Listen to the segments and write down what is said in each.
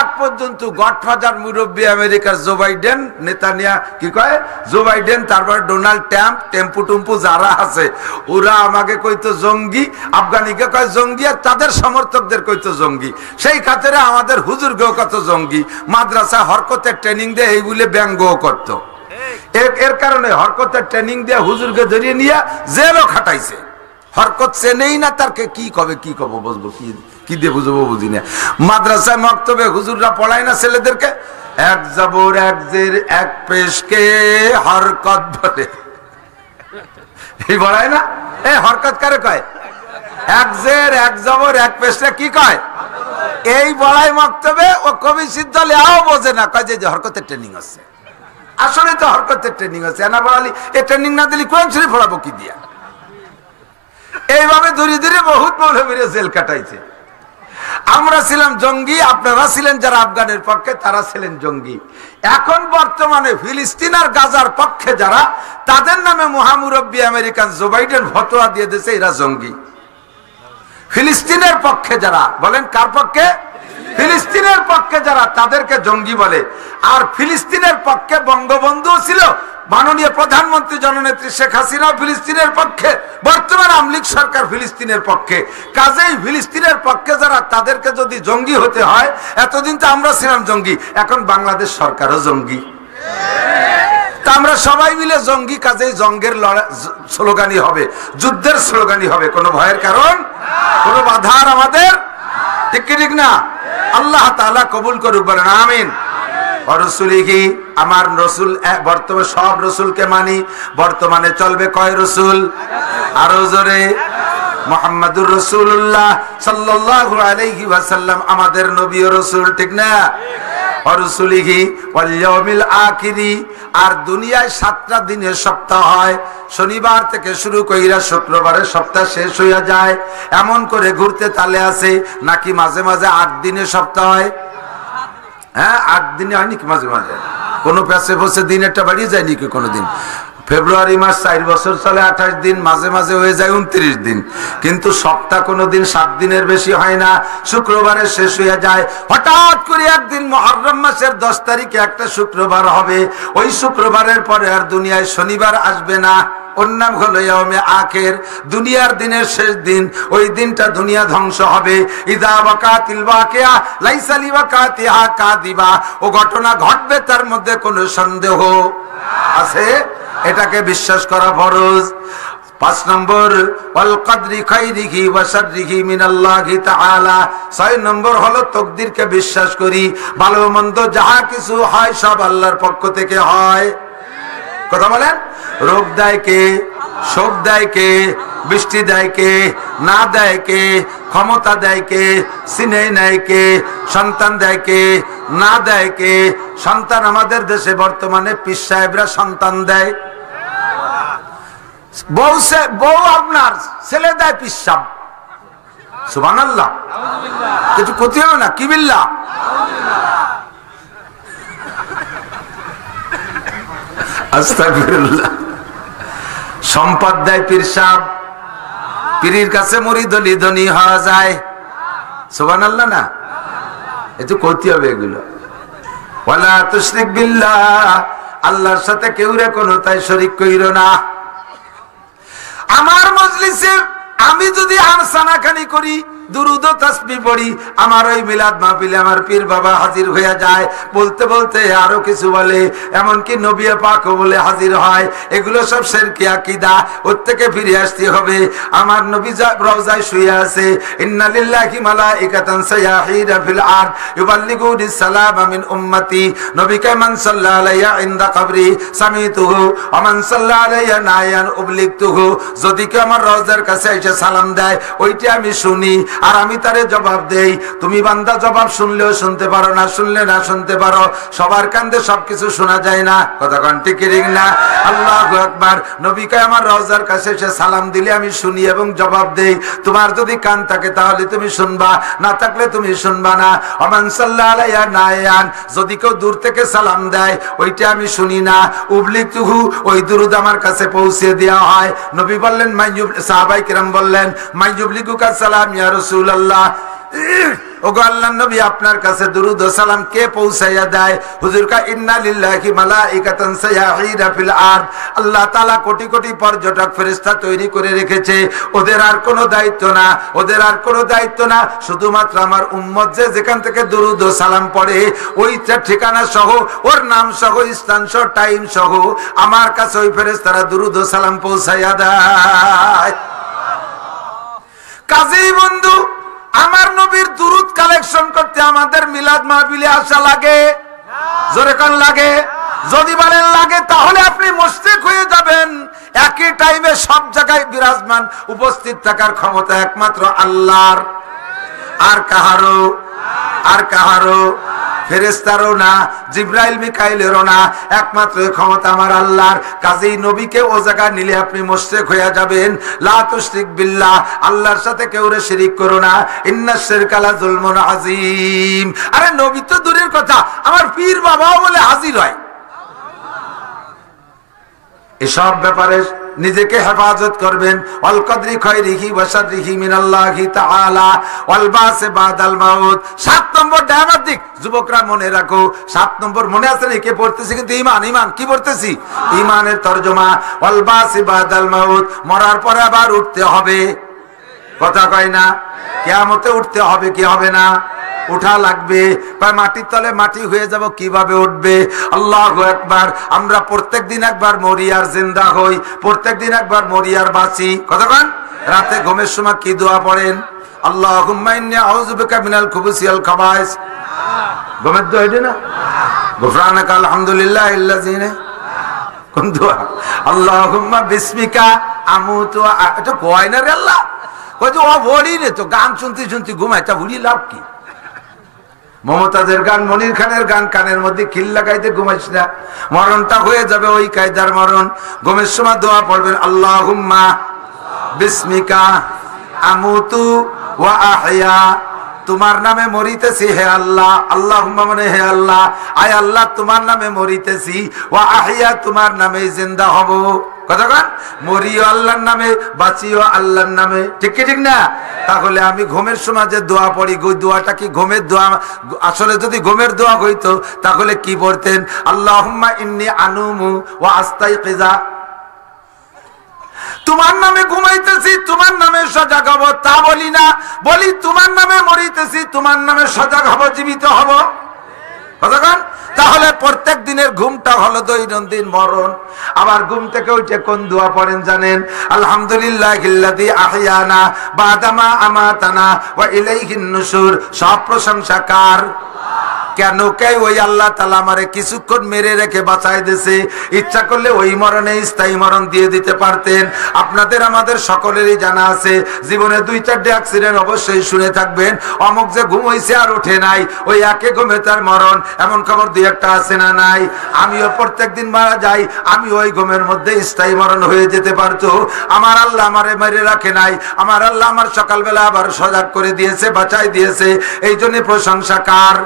আগ পর্যন্ত গডফাদার মুরব্বী আমেরিকার জো বাইডেন, নেতানিয়া কি কয় জো বাইডেন, তারপরে ডোনাল্ড ট্রাম্প, টেম্পু টুম্পু যারা আছে ওরা আমাকে কইতো জঙ্গি, আফগানিকে কয় জঙ্গি, আর তাদের সমর্থকদের কইতো জঙ্গি। সেই খাতিরে আমাদের হুজুরকেও কত জঙ্গি, মাদ্রাসা হরকতের ট্রেনিং দিয়ে এই বলে ব্যঙ্গও করতো। এর কারণে হরকতের ট্রেনিং দিয়ে হুজুরকে ধরিয়ে নিয়ে জেলও খাটাইছে। হরকত চেনেই না, তারকে কি কবে কি কব বুঝবো, কি দিয়ে বুঝবো বুঝি না। মাদ্রাসায় মক্তবে হুজুররা পড়ায় না ছেলেদেরকে, এক জবর এক জের এক পেশকে হরকত বলে, এই পড়ায় না? এই হরকত কারে কয়? এক জের এক জবর এক পেশকে কি কয়? এই পড়ায় মক্তবে। ও কবি সিদ্ধ লেও বোঝে না, কয় যে হরকতের ট্রেনিং আছে। আসলে তো হরকতের ট্রেনিং আছে, এনা পড়ালি এই ট্রেনিং না দিলে কোরআন শরীফ পড়াবো কি দিয়া? এইভাবে ধীরে ধীরে বহুত মৌলবীরা জেল কাটাইছে। আমরা ছিলাম জঙ্গি, আপনারা ছিলেন যারা আফগানের পক্ষে তারা ছিলেন জঙ্গি। এখন বর্তমানে ফিলিস্তিন আর গাজার পক্ষে যারা, তাদের নামে মহামুরব্বী আমেরিকান জো বাইডেন ফতোয়া দিয়ে দিয়েছে এরা জঙ্গি। ফিলিস্তিনের পক্ষে যারা, বলেন কার পক্ষে? ফিলিস্তিনের পক্ষে যারা, তাদেরকে জঙ্গি বলে। আর ফিলিস্তিনের পক্ষে বঙ্গবন্ধু ছিল, মাননীয় প্রধানমন্ত্রী জননেত্রী শেখ হাসিনা ফিলিস্তিনের পক্ষে, বর্তমান আওয়ামী লীগ সরকার ফিলিস্তিনের পক্ষে। কাজেই ফিলিস্তিনের পক্ষে যারা, তাদেরকে যদি জঙ্গি হতে হয়, এতদিন তো আমরা ছিলাম জঙ্গি, এখন বাংলাদেশ সরকারও জঙ্গি। তা আমরা সবাই মিলে জঙ্গি, কাজেই জঙ্গের স্লোগানই হবে, যুদ্ধের স্লোগানই হবে। কোনো ভয়ের কারণ, কোনো বাধার আমাদের, ঠিক কি ঠিক না? আল্লাহ তাআলা কবুল করুক, বলেন আমিন। রসুলিহি, আমার রসুল, বর্তমানে সব রসুলকে মানি। বর্তমানে চলবে কয় রসুল? আরো জোরে, মুহাম্মাদুর রাসূলুল্লাহ সাল্লাল্লাহু আলাইহি ওয়াসাল্লাম আমাদের নবী ও রসুল, ঠিক না? রসুলিহি ওয়াল ইয়াউমিল আখিরি। আর দুনিয়ায় 7টা দিনের সপ্তাহ হয়, শনিবার থেকে শুরু কইরা শুক্রবারে সপ্তাহ শেষ হইয়া যায়। এমন করে ঘুরতে তালে আছে নাকি মাঝে মাঝে 8 দিনের সপ্তাহ হয়? হ্যাঁ, 8 দিনে হয় নাকি মাঝে মাঝে? কোনো প্যাসে বসে দিন একটা বাড়িয়ে যায় নাকি কোনোদিন? ফেব্রুয়ারি মাস 4 বছর চলে 28 দিন, মাঝে মাঝে হয়ে যায় 29 দিন। কিন্তু সপ্তাহ কোনোদিন 7 দিনের বেশি হয় না, শুক্রবারে শেষ হয়ে যায়। হঠাৎ করে একদিন মুহররম মাসের 10 তারিখে একটা শুক্রবার হবে, ওই শুক্রবারের পরে আর দুনিয়ায় শনিবার আসবে না। ওর নাম হলো ইয়াউমে আখির, দুনিয়ার দিনের শেষ দিন। ওই দিনটা দুনিয়া ধ্বংস হবে। ইযা ওয়াকাতিল ওয়াকিয়া লাইসা লিওয়াকাতিহা কাযিবা। ও ঘটনা ঘটবে, তার মধ্যে কোনো সন্দেহ আছে? এটাকে বিশ্বাস করা ফরজ। 5 নম্বর ওয়াল কদরি খাইরিহি ওয়া শাররিহি মিনাল্লাহি তাআলা। 6 নম্বর হলো তকদিরকে বিশ্বাস করি, ভালো মন্দ যাহা কিছু হয় সব আল্লাহর পক্ষ থেকে হয়। কথা বলেন, রোগ দেয় কে? শোক দেয় কে? বৃষ্টি দেয় কে? না দেয় কে? ক্ষমতা দেয় কে? সিনে নেয় কে? সন্তান দেয় কে? না দেয় কে? সন্তান আমাদের দেশে বর্তমানে পীর সাহেবরা সন্তান দেয়। বউ আপনার ছেলে দেয় পীর সাহেব, সুবহানাল্লাহ। কিছু ক্ষতি হবে না, কি বিল্লাহ? আস্তাগফিরুল্লাহ। সম্পদ দেয় পীর সাহেব, পীরের কাছে মুরিদ হলে ধনী হওয়া যায়, সুবহানাল্লাহ না? একটু ক্ষতি হবে এগুলো। ওয়ালা তুশরিক বিল্লাহ, আল্লাহর সাথে কেউ রে কোনো তাই শরীক কইরো না। আমার মজলিসে আমি যদি আনসানাখানি করি, দুরুদ ও তাসবিহ পড়ি, আমার ওই মিলাদ মাহফিলে আমার পীর বাবা হাজির হয়ে যায়, বলতে বলতে আরো কিছু বলে, এমনকি নবী পাকও বলে হাজির হয়। এগুলো সব শিরকি আকীদা, ওর থেকে ফিরে আসতে হবে। আমার নবী রওজায় শুয়ে আছে, ইন্না লিল্লাহি মালাইকাতান সায়াহিনা ফিল আরদ ইউবাল্লিগুনি সালামা মিন উম্মতি। নবীকে মান সাল্লাল্লাহু আলাইহি ইনদা কবরি সামিতুহু ওয়া মান সাল্লাল্লাহু আলাইহি নায়ান উবলিগতুহু। যদি কেউ আমার রওজার কাছে এসে সালাম দেয়, ওইটা আমি শুনি আর আমি তারে জবাব দেই। তুমি বান্দা জবাব শুনলেও শুনতে পারো, না শুনলে না শুনতে পারো, সবার কান্দে সবকিছু শোনা যায় না। কথা কোন ঠিক না? আল্লাহু আকবার। নবীকে আমার রওজার কাছে এসে সালাম দিলে আমি শুনি এবং জবাব দেই। তোমার যদি কান থাকে তাহলে তুমি শুনবা, না থাকলে তুমি শুনবা না। ওমান সাল্লাল্লাহু আলাইহি নায়ান, যদি কেউ দূর থেকে সালাম দেয় ওইটা আমি শুনি না। উবলিগতুহু, ওই দুরুদ আমার কাছে পৌঁছে দেওয়া হয়। নবী বললেন, সাহাবায়ে কিরাম বললেন, মাইয়ুবলিগুকা সালাম ইয়া রাসূলুল্লাহ। ওগো আল্লাহর নবী আপনার কাছে দুরুদ ও সালাম কে পৌঁছাইয়া দেয়? হুজুর কা ইন্না লিল্লাহি মালাইকাতান সায়াহিনা ফিল আরদ, আল্লাহ তাআলা কোটি কোটি পর্যটক ফেরেশতা তৈরি করে রেখেছে, ওদের আর কোনো দায়িত্ব না, ওদের আর কোনো দায়িত্ব না, শুধুমাত্র আমার উম্মত যে যেখান থেকে দুরুদ ও সালাম পড়ে ওইটা ঠিকানা সহ ওর নাম সহ স্থান সহ টাইম সহ আমার কাছে ওই ফেরেশতারা দুরুদ ও সালাম পৌঁছাইয়া দেয়। কাজেই বন্ধু, আমার নবীর দুরুদ কালেকশন করতে আমাদের মিলাদ মাহফিলে আসা লাগে? জোরে কোন লাগে? যদি বলেন লাগে তাহলে আপনি মুশরিক হয়ে যাবেন। একই টাইমে সব জায়গায় বিরাজমান উপস্থিত থাকার ক্ষমতা একমাত্র আল্লাহর, আর কাহারও, আর কাহারও, ফেরেশতারও না, জিবরাইল মিকাইলেরও না, একমাত্র ক্ষমতা আমার আল্লাহর। কাজেই নবীকে ও জায়গায় নিলে আপনি মুশরিক হয়ে যাবেন। লা তুশরিক বিল্লাহ, আল্লাহর সাথে কেউরে শিরিক করো না, ইন্নাশ শিরকা লা যুলমুন আযীম। আরে নবী তো দূরের কথা, আমার পীর বাবাও বলে হাজির হয়। এসব ব্যাপারে নিজেকে হেফাজত করবেন। ওয়াল কদরি খায়রিহি ওয়া শাররিহি মিনাল্লাহি তাআলা ওয়াল বাসে বাদাল মাউত। 7 নম্বর ডায়ামাতিক যুবকরা মনে রাখো, 7 নম্বর মনে আছে না? কে পড়তেছি কিন্তু ঈমান, ঈমান কি পড়তেছি? ঈমানের তরজমা ওয়াল বাসে বাদাল মাউত, মরার পরে আবার উঠতে হবে। কথা কয় না? কিয়ামতে উঠতে হবে কি হবে না? উঠা লাগবে। মাটির তলে মাটি হয়ে যাব, কিভাবে উঠবে? আল্লাহু আকবার। আমরা প্রত্যেক দিন একবার মরি আর জিন্দা হই, প্রত্যেক দিন একবার মরি আর বাঁচি। কতক্ষণ রাতে ঘুমের সময় কি দোয়া পড়েন? আল্লাহুম্মা ইন্নী আউযু বিকা মিনাল খুবুসি ওয়াল খাবায়েস। ঘুমের দোয়া এটা না? গুফরানাকা আলহামদুলিল্লাহিল্লাযী, কোন দোয়া? আল্লাহুম্মা বিসমিকা আমুতু। এটা কয় না রে আল্লাহ, কই তো ও বলি রে, তো গান শুনতে শুনতে ঘুমাইতা বুড়ি লাভ কি? মমতাজের গান, মনির খানের গান কানের মধ্যে খিল লাগাইতে ঘুমাইস না, মরণটা হয়ে যাবে ওই কায়দার মরণ। ঘুমের সময় দোয়া পড়বেন আল্লাহুম্মা বিসমিকা আমুতু ওয়া আহইয়া, তোমার নামে মরিতেছি হে আল্লাহ। আল্লাহুম্মা মানে হে আল্লাহ, আয় আল্লাহ তোমার নামে মরিতেছি, ওয়া আহইয়া তোমার নামে জিন্দা হব। কতক্ষণ মরিও আল্লাহর নামে, বাঁচিও আল্লাহর নামে, ঠিক কি ঠিক না? তাহলে আমি ঘুমের সময় যে দোয়া পড়ি, ওই দোয়াটা কি ঘুমের দোয়া? আসলে যদি ঘুমের দোয়া হইতো তাহলে কি পড়তেন? আল্লাহুম্মা ইন্নী আনুমু ওয়া আস্তাইকিযা, তোমার নামে ঘুমাইতেছি, তোমার নামে সজাগ হব। তা বলি না, বলি তোমার নামে মরিতেছি, তোমার নামে সজাগ হব, জীবিত হব। কতক্ষণ? তাহলে প্রত্যেক দিনের ঘুমটা হলো দৈনন্দিন মরণ। আবার ঘুম থেকে উঠে কোন দোয়া পড়েন জানেন? আলহামদুলিল্লাহিল্লাযী আহইয়ানা বাদামা আমাতানা ওয়া ইলাইহিন নুশুর। সব প্রশংসা কার? কেন? কে? ওই আল্লাহ তাআলা আমারে কিছুক্ষণ মেরে রেখে বাঁচায় দিয়েছে। ইচ্ছা করলে ওই মরণে স্থায়ী মরণ দিয়ে দিতে পারতেন। আপনাদের আমাদের সকলেরই জানা আছে, জীবনে 2-4টে অ্যাক্সিডেন্ট অবশ্যই শুনে থাকবেন। অমুক যে ঘুম হইছে আর ওঠে নাই, ওই একে ঘুমে তার মরণ, এমন খবর 2-1টা আছে না নাই? আমিও প্রত্যেকদিন মারা যাই, আমি ওই ঘুমের মধ্যে স্থায়ী মরণ হয়ে যেতে পারতো। আমার আল্লাহ আমারে মেরে রাখে নাই, আমার আল্লাহ আমার সকালবেলা আবার সজাগ করে দিয়েছে, বাঁচাই দিয়েছে। এই জন্য প্রশংসা কার?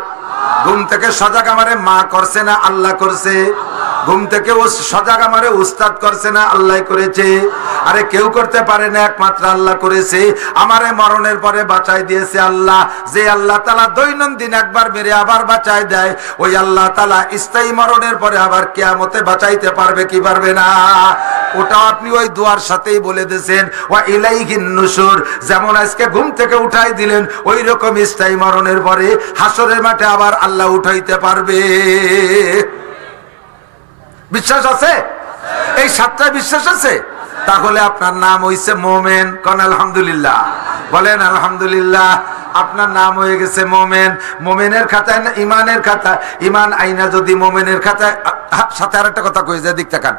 ঘুম থেকে সজাগ আমারে মা করছে না আল্লাহ করছে? ঘুম থেকে সজাগ আমারে উস্তাদ করছে না আল্লাহ করেছে? আরে কেউ করতে পারে না, একমাত্র আল্লাহ করেছে। আমারে মরণের পরে বাঁচাই দিয়েছে আল্লাহ। যে আল্লাহ তাআলা দৈনন্দিন একবার মেরে আবার বাঁচাই দেয়, ওই আল্লাহ তাআলা স্থায়ী মরণের পরে আবার কিয়ামতে বাঁচাইতে পারবে কি পারবে না? ওটা আপনি ওই দোয়ার সাথেই বলে দিয়েছেন, ওয়া ইলাইহিন নুশুর। যেমন আজকে ঘুম থেকে উঠাই দিলেন, ওই রকম স্থায়ী মরণের পরে হাসরের মাঠে আবার আল্লাহ উঠাইতে পারবে। বিশ্বাস আছে? এই 7টা বিশ্বাস আছে? তাহলে আপনার নাম হইছে মোমেন। কোন আলহামদুলিল্লাহ বলেন, আলহামদুলিল্লাহ। আপনার নাম হয়ে গেছে মোমেন। মোমেনের খাতায় না ইমানের খাতা, ইমান আইনা যদি মোমেনের খাতায়। সাথে আর একটা কথা কই যে দিক তাকান,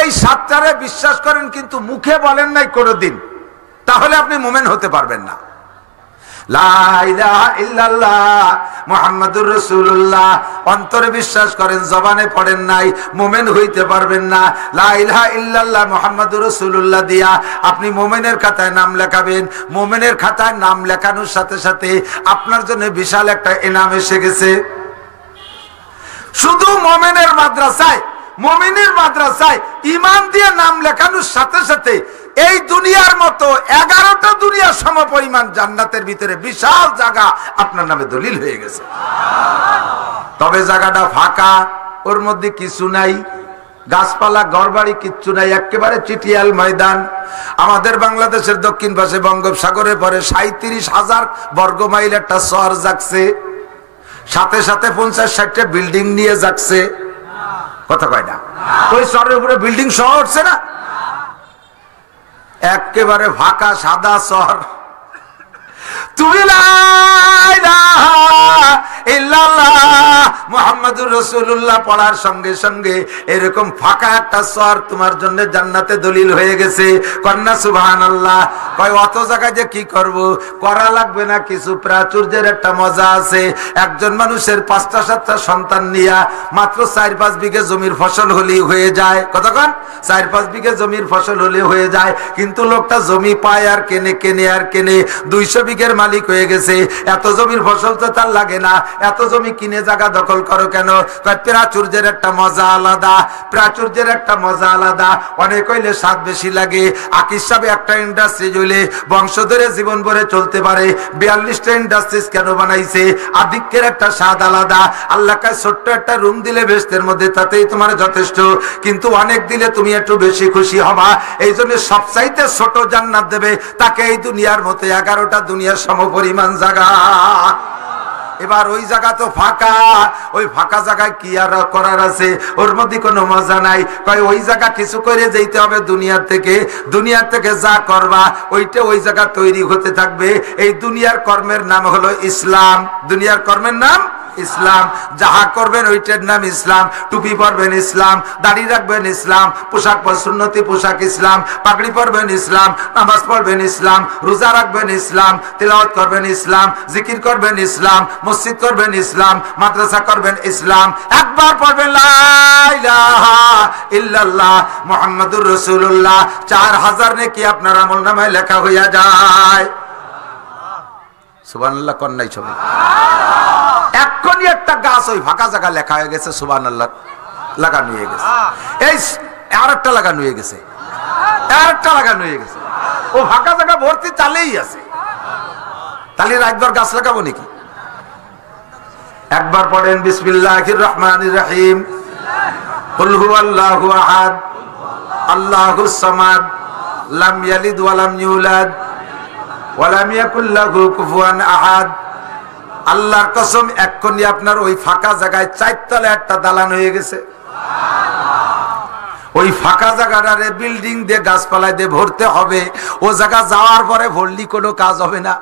এই 7টারে বিশ্বাস করেন কিন্তু মুখে বলেন নাই কোনোদিন, তাহলে আপনি মোমেন হতে পারবেন না। লা ইলাহা ইল্লাল্লাহ মুহাম্মাদুর রাসূলুল্লাহ অন্তরে বিশ্বাস করেন, জবানে পড়েন নাই, মুমিন হইতে পারবেন না। লা ইলাহা ইল্লাল্লাহ মুহাম্মাদুর রাসূলুল্লাহ দিয়া আপনি মুমিনের খাতায় নাম লেখাবেন। মুমিনের খাতায় নাম লেখানোর সাথে সাথে আপনার জন্য বিশাল একটা ইনাম এসে গেছে। শুধু মুমিনের মাদ্রাসায় মুমিনের মাদ্রাসায় ঈমান দিয়ে নাম লেখানোর সাথে সাথে এই দুনিয়ার মতো 11টা দুনিয়ার সমপরিমাণ জান্নাতের ভিতরে বিশাল জায়গা আপনার নামে দলিল হয়ে গেছে। তবে জায়গাটা ফাঁকা, ওর মধ্যে কিছু নাই, গাছপালা ঘরবাড়ি কিচ্ছু নাই, একেবারে চিটিয়াল ময়দান। আমাদের বাংলাদেশের দক্ষিণ পাশে বঙ্গোপসাগরের পরে 37,000 বর্গ মাইল একটা শহর জাগছে, সাথে সাথে 50-60টা বিল্ডিং নিয়ে জাগছে। কথা কয় না? ওই শহরের উপরে বিল্ডিং শহর হচ্ছে না, একেবারে ফাঁকা সাদা শহর। তুমি মুহাম্মাদুর রাসূলুল্লাহ পড়ার সঙ্গে সঙ্গে এরকম ফাঁকা একটা শহর তোমার জন্য জান্নাতে দলিল হয়ে গেছে। কন্যা সুবহানাল্লাহ। কয় অত জায়গায় যে কি করব, করা লাগবে না কিছু, প্রাচুর্যের একটা মজা আছে। একজন মানুষের 5টা-7টা সন্তান নিয়া মাত্র 4-5 বিঘে জমির ফসল হলেই হয়ে যায়। কতক্ষণ? 4-5 বিঘে জমির ফসল হলে হয়ে যায়। কিন্তু লোকটা জমি পায় আর কেনে আর কেনে, 200 বিঘের মালিক হয়ে গেছে। এত জমির ফসল তো তার লাগে না, এত জমি কিনে জায়গা দখল করো কেন? প্রাচুর্যের একটা মজা আলাদা, প্রাচুর্যের একটা মজা আলাদা। অনেক হইলে স্বাদ বেশি লাগে। আকিস সাহেব একটা ইন্ডাস্ট্রি হইলে বংশ ধরে জীবন ভরে চলতে পারে। 42টা ইন্ডাস্ট্রিজ কেন বানাইছে? আধিক্যের একটা স্বাদ আলাদা। আল্লাহ কাছে ছোট্ট একটা রুম দিলে বেহেশতের মধ্যে, তাতেই তোমার যথেষ্ট। কিন্তু অনেক দিলে তুমি একটু বেশি খুশি হবা। এই জন্য সবচাইতে ছোট জান্নাত দেবে তাকে এই দুনিয়ার মতো 11টা দুনিয়ার সমপরিমাণ জায়গা। এবার ওই জায়গা তো ফাঁকা, ওই ফাঁকা জায়গায় কি আর করার আছে? ওর মধ্যে কোনো মজা নাই। কয় ওই জায়গা কিছু করে যেতে হবে দুনিয়ার থেকে যা করবা ওইটা ওই জায়গা তৈরি হতে থাকবে। এই দুনিয়ার কর্মের নাম হলো ইসলাম। দুনিয়ার কর্মের নাম ইসলাম। যাহা করবেন ওইটার নাম ইসলাম। টুপি পরবেন ইসলাম, দাড়ি রাখবেন ইসলাম, পোশাক সুন্নতি পোশাক ইসলাম, পাগড়ি পরবেন ইসলাম, নামাজ পড়বেন ইসলাম, রোজা রাখবেন ইসলাম, তিলাওয়াত করবেন ইসলাম, জিকির করবেন ইসলাম, মসজিদ করবেন ইসলাম, মাদ্রাসা করবেন ইসলাম। একবার পড়বেন লা ইলাহা ইল্লাল্লাহ মুহাম্মাদুর রাসূলুল্লাহ, 4000 নেকি আপনার আমলনামায় লেখা হইয়া যায়। সুবহানাল্লাহ কোন নাই সবাই? এক্ষুনি একটা গাছ ওই ফাঁকা জায়গা লেখা হয়ে গেছে সুবহানাল্লাহ লাগানো হয়ে গেছে। এই আরেকটা লাগানো হয়ে গেছে, আরেকটা লাগানো হয়ে গেছে। ও ফাঁকা জায়গা ভর্তি চালেই আছে। তাহলে একবার গাছ লাগাবো নাকি? একবার পড়েন বিসমিল্লাহির রহমানির রহিম। কুল হুয়াল্লাহু আহাদ আল্লাহুস সামাদ লাম ইয়ালিদ ওয়া লাম ইউলাদ ওয়া লাম ইয়াকুল লাহু কুফুয়ান আহাদ। আল্লাহর কসম এক্ষুনি আপনার ওই ফাঁকা জায়গায় 4 তলা একটা দালান হয়ে গেছে। ওই ফাঁকা জায়গাটারে বিল্ডিং দিয়ে গাছপালা দিয়ে ভরতে হবে। ও জায়গা যাওয়ার পরে ভরলি কোনো কাজ হবে না।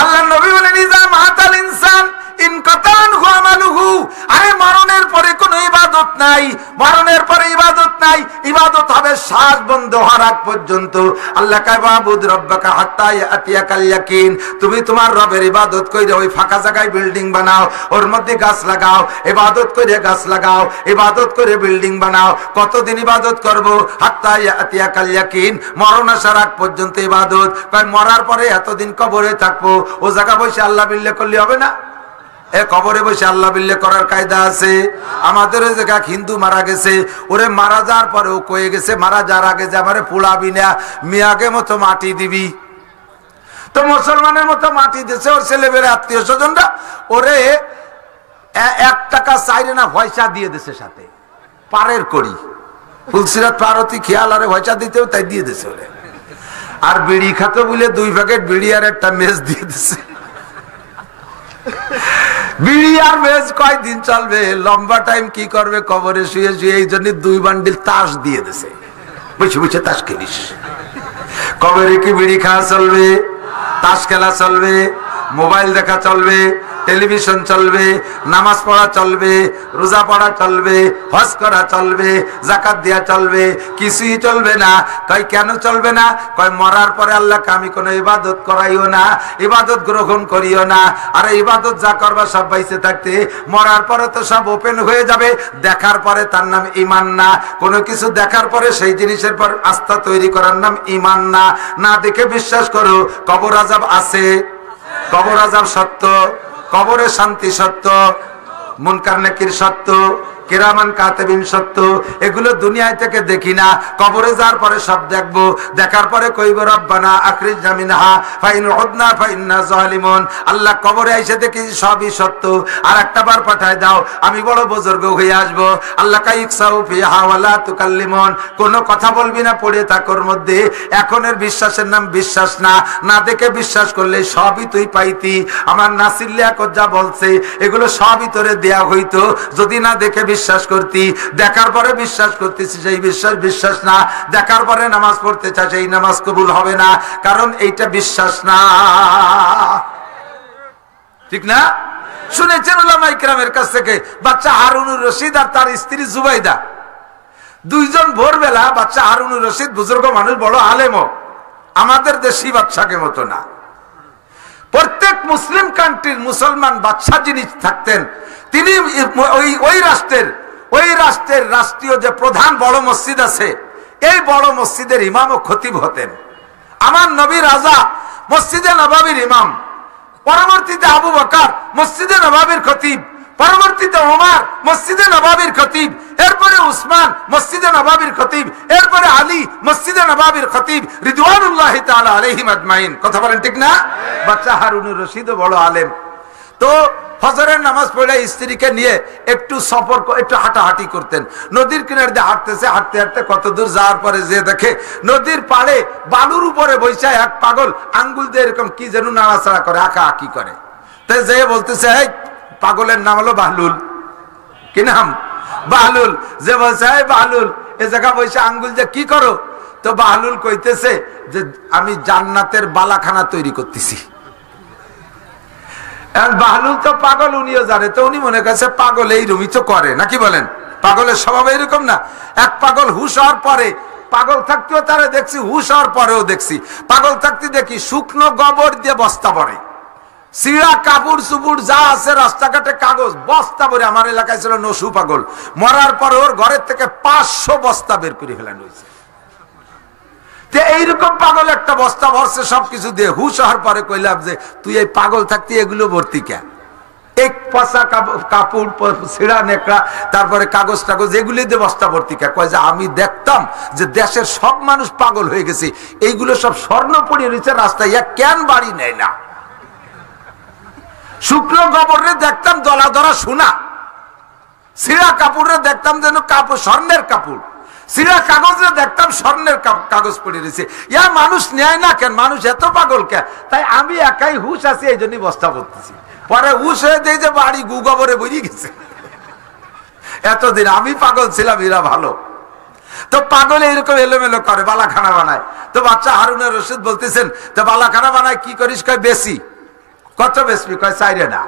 আল্লাহ নবী বলেন ইজা মাতাল ইনসান ইনকাতান হুয়া মালুহু। আরে মরণের পরে কোনো ইবাদত নাই, মরণের পরে ইবাদত নাই। ইবাদত হবে শ্বাস বন্ধ হওয়ার আগ পর্যন্ত। আল্লাহ কয় বাবুদ রব্বাকা হাত্তা ইয়াতিয়াকাল ইয়াকিন। তুমি তোমার রবের ইবাদত কইরে ওই ফাঁকা জায়গায় বিল্ডিং বানাও, ওর মধ্যে গাছ লাগাও, ইবাদত কইরে গাছ লাগাও, ইবাদত করে বিল্ডিং বানাও। কতদিন ইবাদত করব? হাত্তা ইয়াতিয়াকাল ইয়াকিন, মরণ আসার আগ পর্যন্ত ইবাদত। কয় মরার পরে এতদিন কবরে থাকবো, ও জায়গা বসে আল্লাহ বিল্লাহ করলে হবে না? এ কবরে বসে আল্লাহ বিল্লাহ করার কায়দা আছে? আমাদের ওই জায়গা হিন্দু মারা গেছে, ওরে মারা যাওয়ার পরে ও কয়ে গেছে মারা যাওয়ার আগে যে আমারে পোড়াবি না, মিয়াকে মতো মাটি দিবি। তো মুসলমানের মতো মাটি দিছে ওর ছেলেমেয়ের আত্মীয় স্বজনরা, ওরে 1 টাকা চাইরে না পয়সা দিয়ে দিছে, সাথে পারের করি ফুলসিরাত পারতি খেয়াল আরে পয়সা দিতেও তাই দিয়ে দিছে ওরে। আর বিড়ি খাতো বলে 2 প্যাকেট বিড়ি আর একটা মেজ দিয়ে দিছে। বিড়ি আর মেজ কয়দিন চলবে? লম্বা টাইম কি করবে কবরে শুয়ে শুয়ে? এই জন্য 2 বান্ডিল তাস দিয়ে দিছে। বসে বসে তাস খেলিস। কবরে কি বিড়ি খাওয়া চলবে? তাস খেলা চলবে, মোবাইল দেখা চলবে, টেলিভিশন চলবে, নামাজ পড়া চলবে, রোজা পড়া চলবে, হজ করা চলবে, যাকাত দেয়া চলবে, কিছুই চলবে না। কয় কেন চলবে না? কয় মরার পরে আল্লাহকে আমি কোনো ইবাদত করাইও না, ইবাদত গ্রহণ করিও না। আরে ইবাদত যা করবা সব বাইসে থাকতে, মরার পরে তো সব ওপেন হয়ে যাবে। দেখার পরে তার নাম ঈমান না। কোনো কিছু দেখার পরে সেই জিনিসের পর আস্থা তৈরি করার নাম ঈমান না। না দেখে বিশ্বাস করো কবর আযাব আছে, কবর আযাব সত্য, কবরে শান্তি সত্য, মুনকার নাকির সত্য, কিরামান কাতিবিন সত্য। এগুলো দুনিয়ায় থেকে দেখি না, কবরে যাওয়ার পরে সব দেখবো। দেখার পরে কইব রব্বানা আখরিজনা মিনহা ফাইন উদনা ফাইন্না জালিমুন। আল্লাহ কবরে এসে দেখি সবই সত্য, আর একটা বার পাঠায় দাও, আমি বড় বুজুর্গ হয়ে আসবো। আল্লাহ কাইকসাউ ফিহা ওয়ালা তুকাল্লিমুন। কোনো কথা বলবি না পড়ে থাকোর মধ্যে। এখনের বিশ্বাসের নাম বিশ্বাস না, না দেখে বিশ্বাস করলে সবই তুই পাইতি। আমার নাসির লিয়াকত যা বলছে এগুলো সবই তোরে দেয়া হইতো যদি না দেখে বিশ্বাস করতি। দেখার পরে বিশ্বাস করতেছি, সেই বিশ্বাস বিশ্বাস না। দেখার পরে নামাজ পড়তে চাই, সেই নামাজ কবুল হবে না, কারণ এইটা বিশ্বাস না। ঠিক না? শুনেছেন উলামা ইকরামের কাছ থেকে, বাচ্চা হারুনুর রশিদ আর তার স্ত্রী জুবাইদা দুইজন ভোরবেলা, বাচ্চা হারুনুর রশিদ বুজুর্গ মানুষ, বড় আলেমও, আমাদের দেশি বাচ্চাকে মতো না। প্রত্যেক মুসলিম কান্ট্রির মুসলমান বাদশা যিনি থাকতেন, তিনি ওই রাষ্ট্রের রাষ্ট্রীয় যে প্রধান বড় মসজিদ আছে, এই বড় মসজিদের ইমাম ও খতিব হতেন। আমার নবী রাজা মসজিদে নবাবির ইমাম, পরবর্তীতে আবু বকর মসজিদে নবাবির খতিব, পরবর্তীতে ওমর মসজিদে নবাবির খতিব, এরপরে উসমান মসজিদে নবাবির খতিব, এরপরে আলী মসজিদে নবাবির খতিব রিদওয়ানুল্লাহি তাআলা আলাইহিম আজমাইন। কথা বলেন ঠিক না? বাচ্চা হারুনুর রশিদ বড় আলেম। তো ফজরের নামাজ পড়ে স্ত্রীকে নিয়ে একটু সফর, একটু হাঁটাহাঁটি করতেন। নদীর কিনারে দিয়ে হাঁটতেছে, হাঁটতে হাঁটতে কত দূর যাওয়ার পরে যে দেখে নদীর পাড়ে বালুর উপরে বসে এক পাগল আঙ্গুল দিয়ে এরকম কি যেন নাড়াচাড়া করে, আঁকা আঁকি করে। তাই যে বলতেছে, এই পাগলের নাম হলো বাহলুল। কি নাম? বাহলুল। যে বলছে, এই বাহলুল, এ জায়গা বসে আঙ্গুল যে কি করো? তো বাহলুল কইতেছে যে আমি জান্নাতের বালাখানা তৈরি করতেছি। বাহলুল তো পাগল, উনিও জানে, তো উনি মনে করছে পাগল এই রুমি তো করে, নাকি বলেন? পাগলের স্বভাব এরকম না। এক পাগল হুশ হওয়ার পরে, পাগল থাকতেও তারা দেখছি, হুশ হওয়ার পরেও দেখছি, পাগল থাকতে দেখি শুকনো গোবর দিয়ে বস্তা ভরে, সিরা কাপড় চুপুর যা আছে রাস্তাঘাটে কাগজ বস্তা ভরে। আমার এলাকায় ছিল নসু পাগল, মরার পরে ওর ঘরের থেকে 500 বস্তা বের করে ফেলানো হয়েছে। এইরকম পাগল একটা বস্তা ভরছে সবকিছু দিয়ে। হুশ হওয়ার পরে কইলাম যে তুই এই পাগল থাকতে এগুলো ভর্তি কে? এক পচা কাপড়, ছিঁড়া নেকড়া, তারপরে কাগজ টাগজ, এগুলি দিয়ে বস্তা ভর্তি কে? কয় যে আমি দেখতাম যে দেশের সব মানুষ পাগল হয়ে গেছে, এইগুলো সব স্বর্ণ পড়িয়ে রয়েছে রাস্তায়, কেন বাড়ি নেয় না? শুকনো গোবরে দেখতাম দলা ধরা সোনা, ছিঁড়া কাপড়ে দেখতাম যেন কাপড় স্বর্ণের কাপড়, সিরা কাগজে দেখতাম স্বর্ণের কাগজ পড়ে রয়েছে। ইয়া মানুষ নেয় না কেন? মানুষ এত পাগল কেন? তাই আমি একাই হুশ আছি, এই জন্যই বস্তা করতেছি। পরে হুশ হয়ে দেয় যে বাড়ি গুগবরে বেরিয়ে গেছে। এতদিন আমি পাগল ছিলাম, এরা ভালো। তো পাগল এইরকম এলোমেলো করে, বালাখানা বানায়। তো বাচ্চা হারুনুর রশিদ বলতেছেন, তো বালাখানা বানায় কি করিস? কয় বেশি। কত বেশি? কয় সাইরেনা।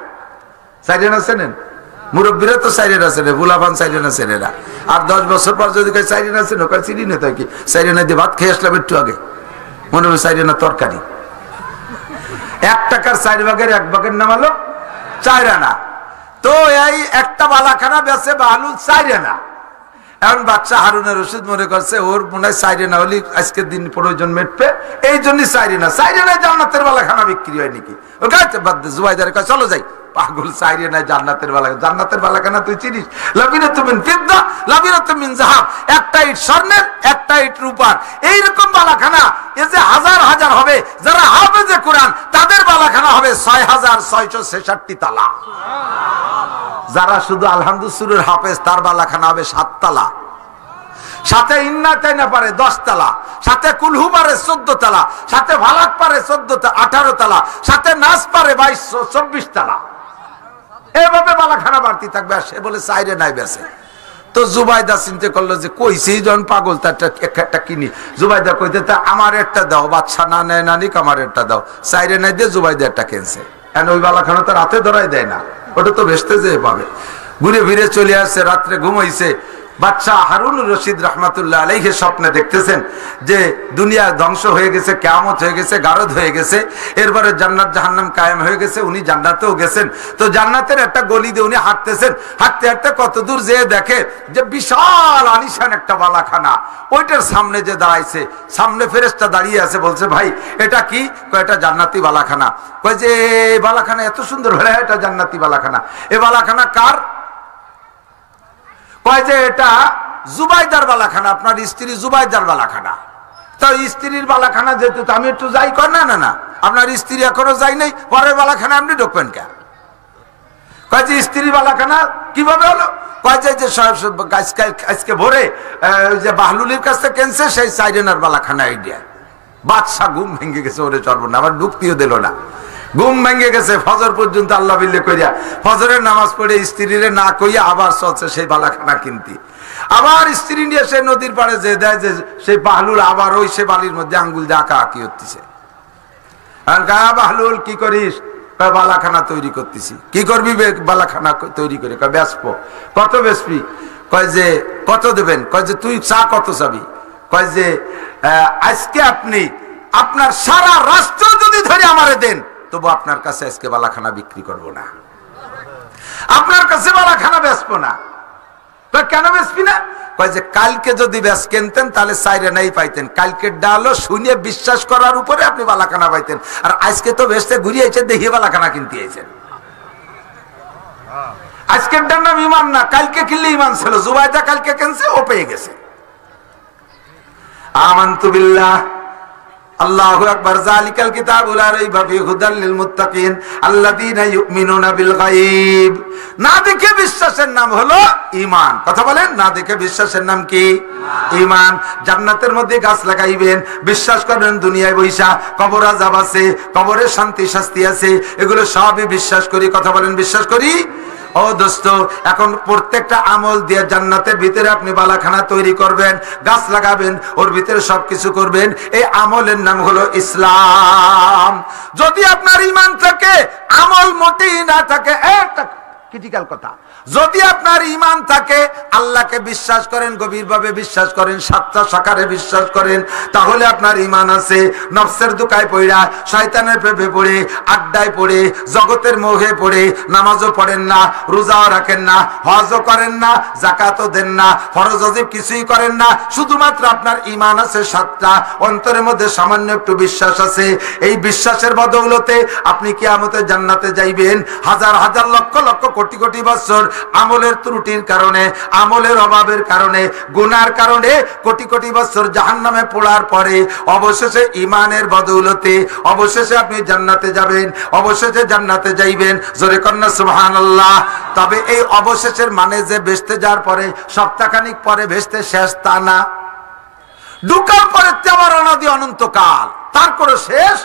সাইরেনা চেনেন? মুরব্বীরা তো সাইরেনা চেনে, বুলাবান সাইরেনা চেনে না। আর 10 বছর পর যদি কয় সাইরেনা চেনো, কয় চিনি না। তো কি সাইরেনা দিয়ে ভাত খেয়ে আসলাম একটু আগে, মনে হয় সাইরেনা তরকারি। 1 টাকার 4 ভাগের 1 ভাগের নাম হলো 4 আনা। তো এই একটা বালাখানা বেচে বাহলুল 4 আনা। এখন বাচ্চা হারুনুর রশিদ মনে করছে ওর মনে হয় 4 আনা হলে আজকের দিন প্রয়োজন মেটবে, এই জন্য 4 আনা। 4 আনায় জান্নাতের বালাখানা বিক্রি হয় নাকি? ও গাইতে বাদ দে, জুবাইদার কয় চলো যাই। পাগল, 4 আনায় জান্নাতের বালাখানা। জান্নাতের বালাখানা তুই চিনিস? লাবিনাতুম মিন ফিদ্দা, লাবিনাতুম মিন যাহাব। একটা ইট স্বর্ণের, একটা ইট রূপার। এইরকম বালাখানা এ যে হাজার হাজার হবে। যারা হাফেজে কোরআন তাদের বালাখানা হবে 6666 তালা। যারা শুধু আলহামদুলিল্লাহ হাফেজ তার বালাখানা হবে 7 তালা। সাথে ইন্না তাইনা পারে 10 তালা, সাথে কুলহু পারে 14 তালা, সাথে ভালাক পারে 18 তালা, সাথে নাস পারে 24 তালা। এভাবে বালাখানা বাড়তি থাকবে। আর সে বলে 4 আনায় বেচে। তো জুবাইদা চিন্তা করলো যে কইছি যখন পাগল তার একটা কিনি। জুবাইদা কইতে তা আমার একটা দাও, বাচ্চা না নেয় না নিক, আমার একটা দাও। 4 আনায় দিয়ে জুবাইদা একটা কিনছে। ওই বালাখানা তো রাতে ধরাই দেয় না, ওটা তো বেচতে যেয়ে পাবে। ঘুরে ফিরে চলে আসছে, রাত্রে ঘুমাইছে। বাচ্চা হারুনুর রশিদ রহমাতুল্লাহ আলাইহি স্বপ্নে দেখতেছেন যে দুনিয়া ধ্বংস হয়ে গেছে, কিয়ামত হয়ে গেছে, গারদ হয়ে গেছে, এরপরে জান্নাত জাহান্নাম কায়েম হয়ে গেছে, উনি জান্নাতেও গেছেন। তো জান্নাতের একটা গলি দিয়ে উনি হাঁটতেছেন, হাঁটতে হাঁটতে কত দূর যেয়ে দেখে যে বিশাল আলিশান একটা বালাখানা। ওইটার সামনে যে দাঁড়াইছে, সামনে ফেরেশতা দাঁড়িয়ে আছে, বলছে ভাই এটা কি? কয় এটা জান্নাতি বালাখানা। কয় যে এই বালাখানা এত সুন্দর, এটা জান্নাতি বালাখানা। এ বালাখানা কার? কয় যে এটা জুবাইদার বালাখানা, আপনার স্ত্রী জুবাইদার বালাখানা। তো স্ত্রীর বালাখানা যেহেতু আমি একটু যাই, কয় না না না, আপনার স্ত্রী এখনো যাই নাই, পরের বালাখানা আপনি ঢুকবেন কেন? কয় যে স্ত্রীর বালাখানা কিভাবে হলো? কয় যে আজকে ভোরে যে বাহলুলির কাছ থেকে কেনছে সেই সাইরেনার বালাখানা আইডিয়া। বাদশাহ ঘুম ভেঙে গেছে, ওরে চড়বো না, আবার ঢুকতেও দিল না। ঘুম ভেঙে গেছে, ফজর পর্যন্ত আল্লাহ বিল্লে কইয়া ফজরের নামাজ পড়ে স্ত্রীরে না কইয়া আবার চলছে সেই বালাখানা কিনতে। আবার স্ত্রী নিয়ে সে নদীর পাড়ে যে দেয় যে সেই বাহলুল আবার ওই সে বালির মধ্যে আঙ্গুল দিয়ে আঁকা আঁকি হচ্ছে। বাহলুল কি করিস? বালাখানা তৈরি করতেছি। কি করবি বালাখানা তৈরি করে? বেচবো। কত বেচবি? কয় যে কত দেবেন? কয় যে তুই চা কত চাবি? কয় যে আজকে আপনি আপনার সারা রাষ্ট্র যদি ধরে আমারে দেন তবু আপনার কাছে আজকে বালাখানা বিক্রি করব না, আপনার কাছে বালাখানা বেচবো না। কেন বেচবি না? কয় যে কালকে যদি বেচ কিনতেন তাহলে সাইরে নাই পাইতেন, কালকে ডালো শুনে বিশ্বাস করার উপরে আপনি বালাখানা পাইতেন, আর আজকে তো বেচতে ঘুরিয়েছেন দেখি বালাখানা কিনতে আইছেন। আজকের নাম ইমান না, কালকে কিনলে ইমান ছিল। জুবাইদা কালকে কিনছে, ও পেয়ে গেছে। আমানতু বিল্লাহ, আল্লাহু আকবার। যালিকাল কিতাবু লা রাইবা ফীহি হুদাল লিল মুত্তাকিন আল্লাযীনা ইউমিনুনা বিল গায়ব। না দেখে বিশ্বাসের নাম হলো ঈমান। কথা বলেন, না দেখে বিশ্বাসের নাম কি? ঈমান। জান্নাতের মধ্যে গাছ লাগাইবেন, বিশ্বাস করেন দুনিয়ায় বৈশা কবর আযাব আছে, কবরে শান্তি শাস্তি আছে, এগুলো সবই বিশ্বাস করি। কথা বলেন, বিশ্বাস করি। ও দোস্ত, এখন প্রত্যেকটা আমল দিয়ে জান্নাতের ভিতরে আপনি বালাখানা তৈরি করবেন, গাছ লাগাবেন, ওর ভিতরে সবকিছু করবেন। এই আমলের নাম হলো ইসলাম। যদি আপনার ঈমান থাকে, আমল মোটেই না থাকে, একটা ক্রিটিক্যাল কথা, যদি আপনার ঈমান থাকে, আল্লাহকে বিশ্বাস করেন, গভীরভাবে বিশ্বাস করেন, সাতটা শাখারে বিশ্বাস করেন, তাহলে আপনার ঈমান আছে। নফসের দুকায় পড়া, শয়তানের প্রেমে পড়ে, আড্ডায় পড়ে, জগতের মোহে পড়ে নামাজও পড়েন না, রোজাও রাখেন না, হজও করেন না, যাকাতও দেন না, ফরজ ওয়াজিব কিছুই করেন না, শুধুমাত্র আপনার ঈমান আছে সাতটা, অন্তরের মধ্যে সামান্য একটু বিশ্বাস আছে। এই বিশ্বাসের বদৌলতে আপনি কিয়ামতে জান্নাতে যাইবেন। হাজার হাজার লক্ষ লক্ষ কোটি কোটি বছর আমলের ত্রুটির কারণে, আমলের অভাবের কারণে, গুনার কারণে কোটি কোটি বছর জাহান্নামে পোড়ার পরে অবশেষে ঈমানের বদৌলতে অবশেষে আপনি জান্নাতে যাবেন, অবশেষে জান্নাতে যাইবেন। জোরে কন্যা সুবহানাল্লাহ। তবে এই অবশেষের মানে যে বেহেশতে যাওয়ার পরে সপ্তাহখানিক পরে বেহেশতে শেষ তা না, ঢুকার পরে তেমন অনাদি অনন্তকাল, তার কোনো শেষ।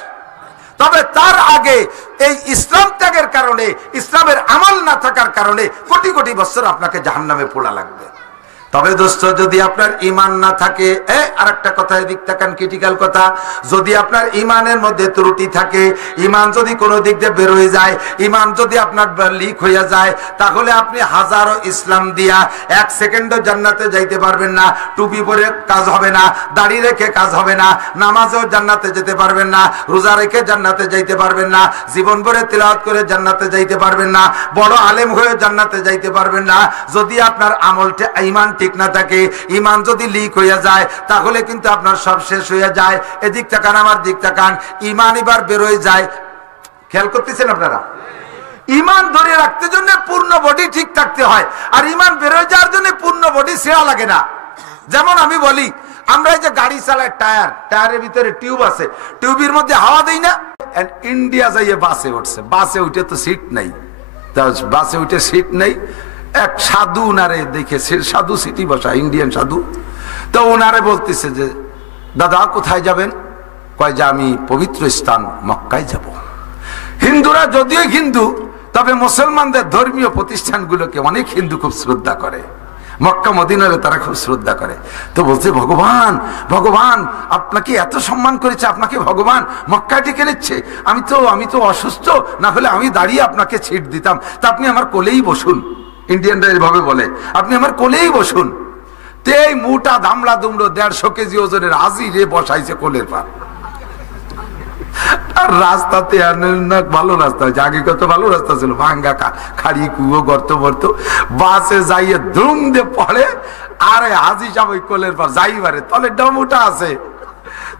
তবে তার আগে এই ইসলাম ত্যাগের কারণে, ইসলামের আমল না থাকার কারণে কোটি কোটি বছর আপনাকে জাহান্নামে পোড়া লাগবে। তবে দোস্ত, যদি আপনার ঈমান না থাকে, আরেকটা কথা এদিক তাকান, ক্রিটিক্যাল কথা, যদি আপনার ঈমানের মধ্যে ত্রুটি থাকে, ঈমান যদি কোনো দিক দিয়ে বের হয়ে যায়, ঈমান যদি আপনার লিক হয়ে যায়, তাহলে আপনি হাজারো ইসলাম দিয়া এক সেকেন্ডও জান্নাতে যাইতে পারবেন না। টুপি পরে কাজ হবে না, দাড়ি রেখে কাজ হবে না, নামাজেও জান্নাতে যেতে পারবেন না, রোজা রেখে জান্নাতে যাইতে পারবেন না, জীবন ভরে তিলাওয়াত করে জান্নাতে যাইতে পারবেন না, বড় আলেম হয়ে জান্নাতে যাইতে পারবেন না। যদি আপনার আমলটা ঈমান ঠিক না থাকে, ঈমান যদি লিক হয়ে যায়, তাহলে কিন্তু আপনার সব শেষ হয়ে যায়। এদিক তাকান, আমার দিক তাকান, ঈমান এবার বের হয়ে যায়। খেয়াল করতেছেন আপনারা? ঈমান ধরে রাখতে জন্য পূর্ণ বডি ঠিক থাকতে হয়, আর ঈমান বের হয়ে যাওয়ার জন্য পূর্ণ বডি ছেঁড়া লাগে না। যেমন আমি বলি, আমরা যে গাড়ি চালাই, টায়ারের ভিতরে টিউব আছে, টিউবের মধ্যে হাওয়া দেই না। ইন্ডিয়া যাইয়ে বাসে উঠছে, বাসে উঠে তো সিট নাই, বাসে উঠে সিট নেই। এক সাধু উনারে দেখে, সাধু সিটি বসা, ইন্ডিয়ান সাধু, তো ওনারে বলতেছে যে দাদা কোথায় যাবেন? কয় যে আমি পবিত্র স্থান মক্কায় যাব। হিন্দুরা যদিও হিন্দু, তবে মুসলমানদের ধর্মীয় প্রতিষ্ঠানগুলোকে অনেক হিন্দু খুব শ্রদ্ধা করে, মক্কা মদিনারে তারা খুব শ্রদ্ধা করে। তো বলছে ভগবান, ভগবান আপনাকে এত সম্মান করেছে, আপনাকে ভগবান মক্কায় ডেকে নিচ্ছে। আমি তো অসুস্থ, না হলে আমি দাঁড়িয়ে আপনাকে ছিট দিতাম, তা আপনি আমার কোলেই বসুন। ইন্ডিয়ানরা এইভাবে বলে, আপনি আমার কোলেই বসুন। তেই মোটা ধামড়া দুমড়ো 150 কেজি ওজনের হাজিরে বসাইছে কোলের পার। আর রাস্তাতে ভালো রাস্তা হয়েছে, আগে কত ভালো রাস্তা ছিল, ভাঙ্গা খাড়ি কুয়ো গর্ত বর্ত। বাসে যাইয়ে ধুম দিয়ে পড়ে, আরে হাজি সাহেব ওই কোলের পার যাইবারে তলে ডমুটা আছে।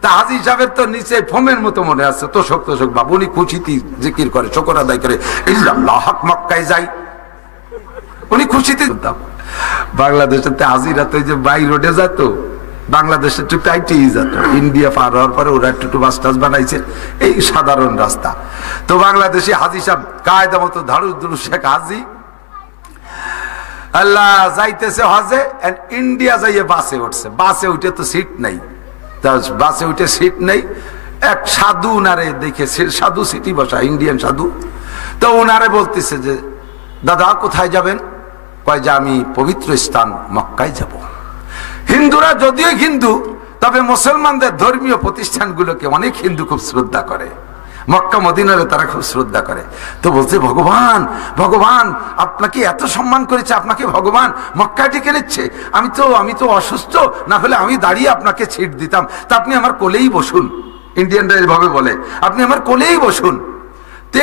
তা হাজি সাহেবের তো নিচে ফোমের মতো মনে আছে, তোষক বাবু, উনি খুশিতে জিকির করে, শুকর আদায় করে, আল্লাহ হক মক্কায় যাই, উনি খুশিতে। বাংলাদেশের হাজিরা তো যে বাই রোডে যেত, বাংলাদেশে একটু টাইটেই যেত, ইন্ডিয়া পার হওয়ার পরে ওরা একটু বাস টাস বানাইছে, এই সাধারণ রাস্তা। তো বাংলাদেশি হাজি সাহেব কায়দা মতো ধারুস দুরুস শেখ হাজি আল্লাহ যাইতেছে হজে, ইন্ডিয়া যাইয়ে বাসে উঠছে, বাসে উঠে তো সিট নাই, বাসে উঠে সিট নেই। এক সাধু উনারে দেখে, সাধু সিটি বসা, ইন্ডিয়ান সাধু, তো উনারে বলতেছে যে দাদা কোথায় যাবেন? কয় যে আমি পবিত্র স্থান মক্কায় যাব। হিন্দুরা যদিও হিন্দু, তবে মুসলমানদের ধর্মীয় প্রতিষ্ঠানগুলোকে অনেক হিন্দু খুব শ্রদ্ধা করে, মক্কা মদিনারে তারা খুব শ্রদ্ধা করে। তো বলছে ভগবান ভগবান আপনাকে এত সম্মান করেছে, আপনাকে ভগবান মক্কায় ডেকে নিচ্ছে, আমি তো অসুস্থ, না হলে আমি দাঁড়িয়ে আপনাকে ছিট দিতাম, তা আপনি আমার কোলেই বসুন। ইন্ডিয়ানরা এইভাবে বলে, আপনি আমার কোলেই বসুন।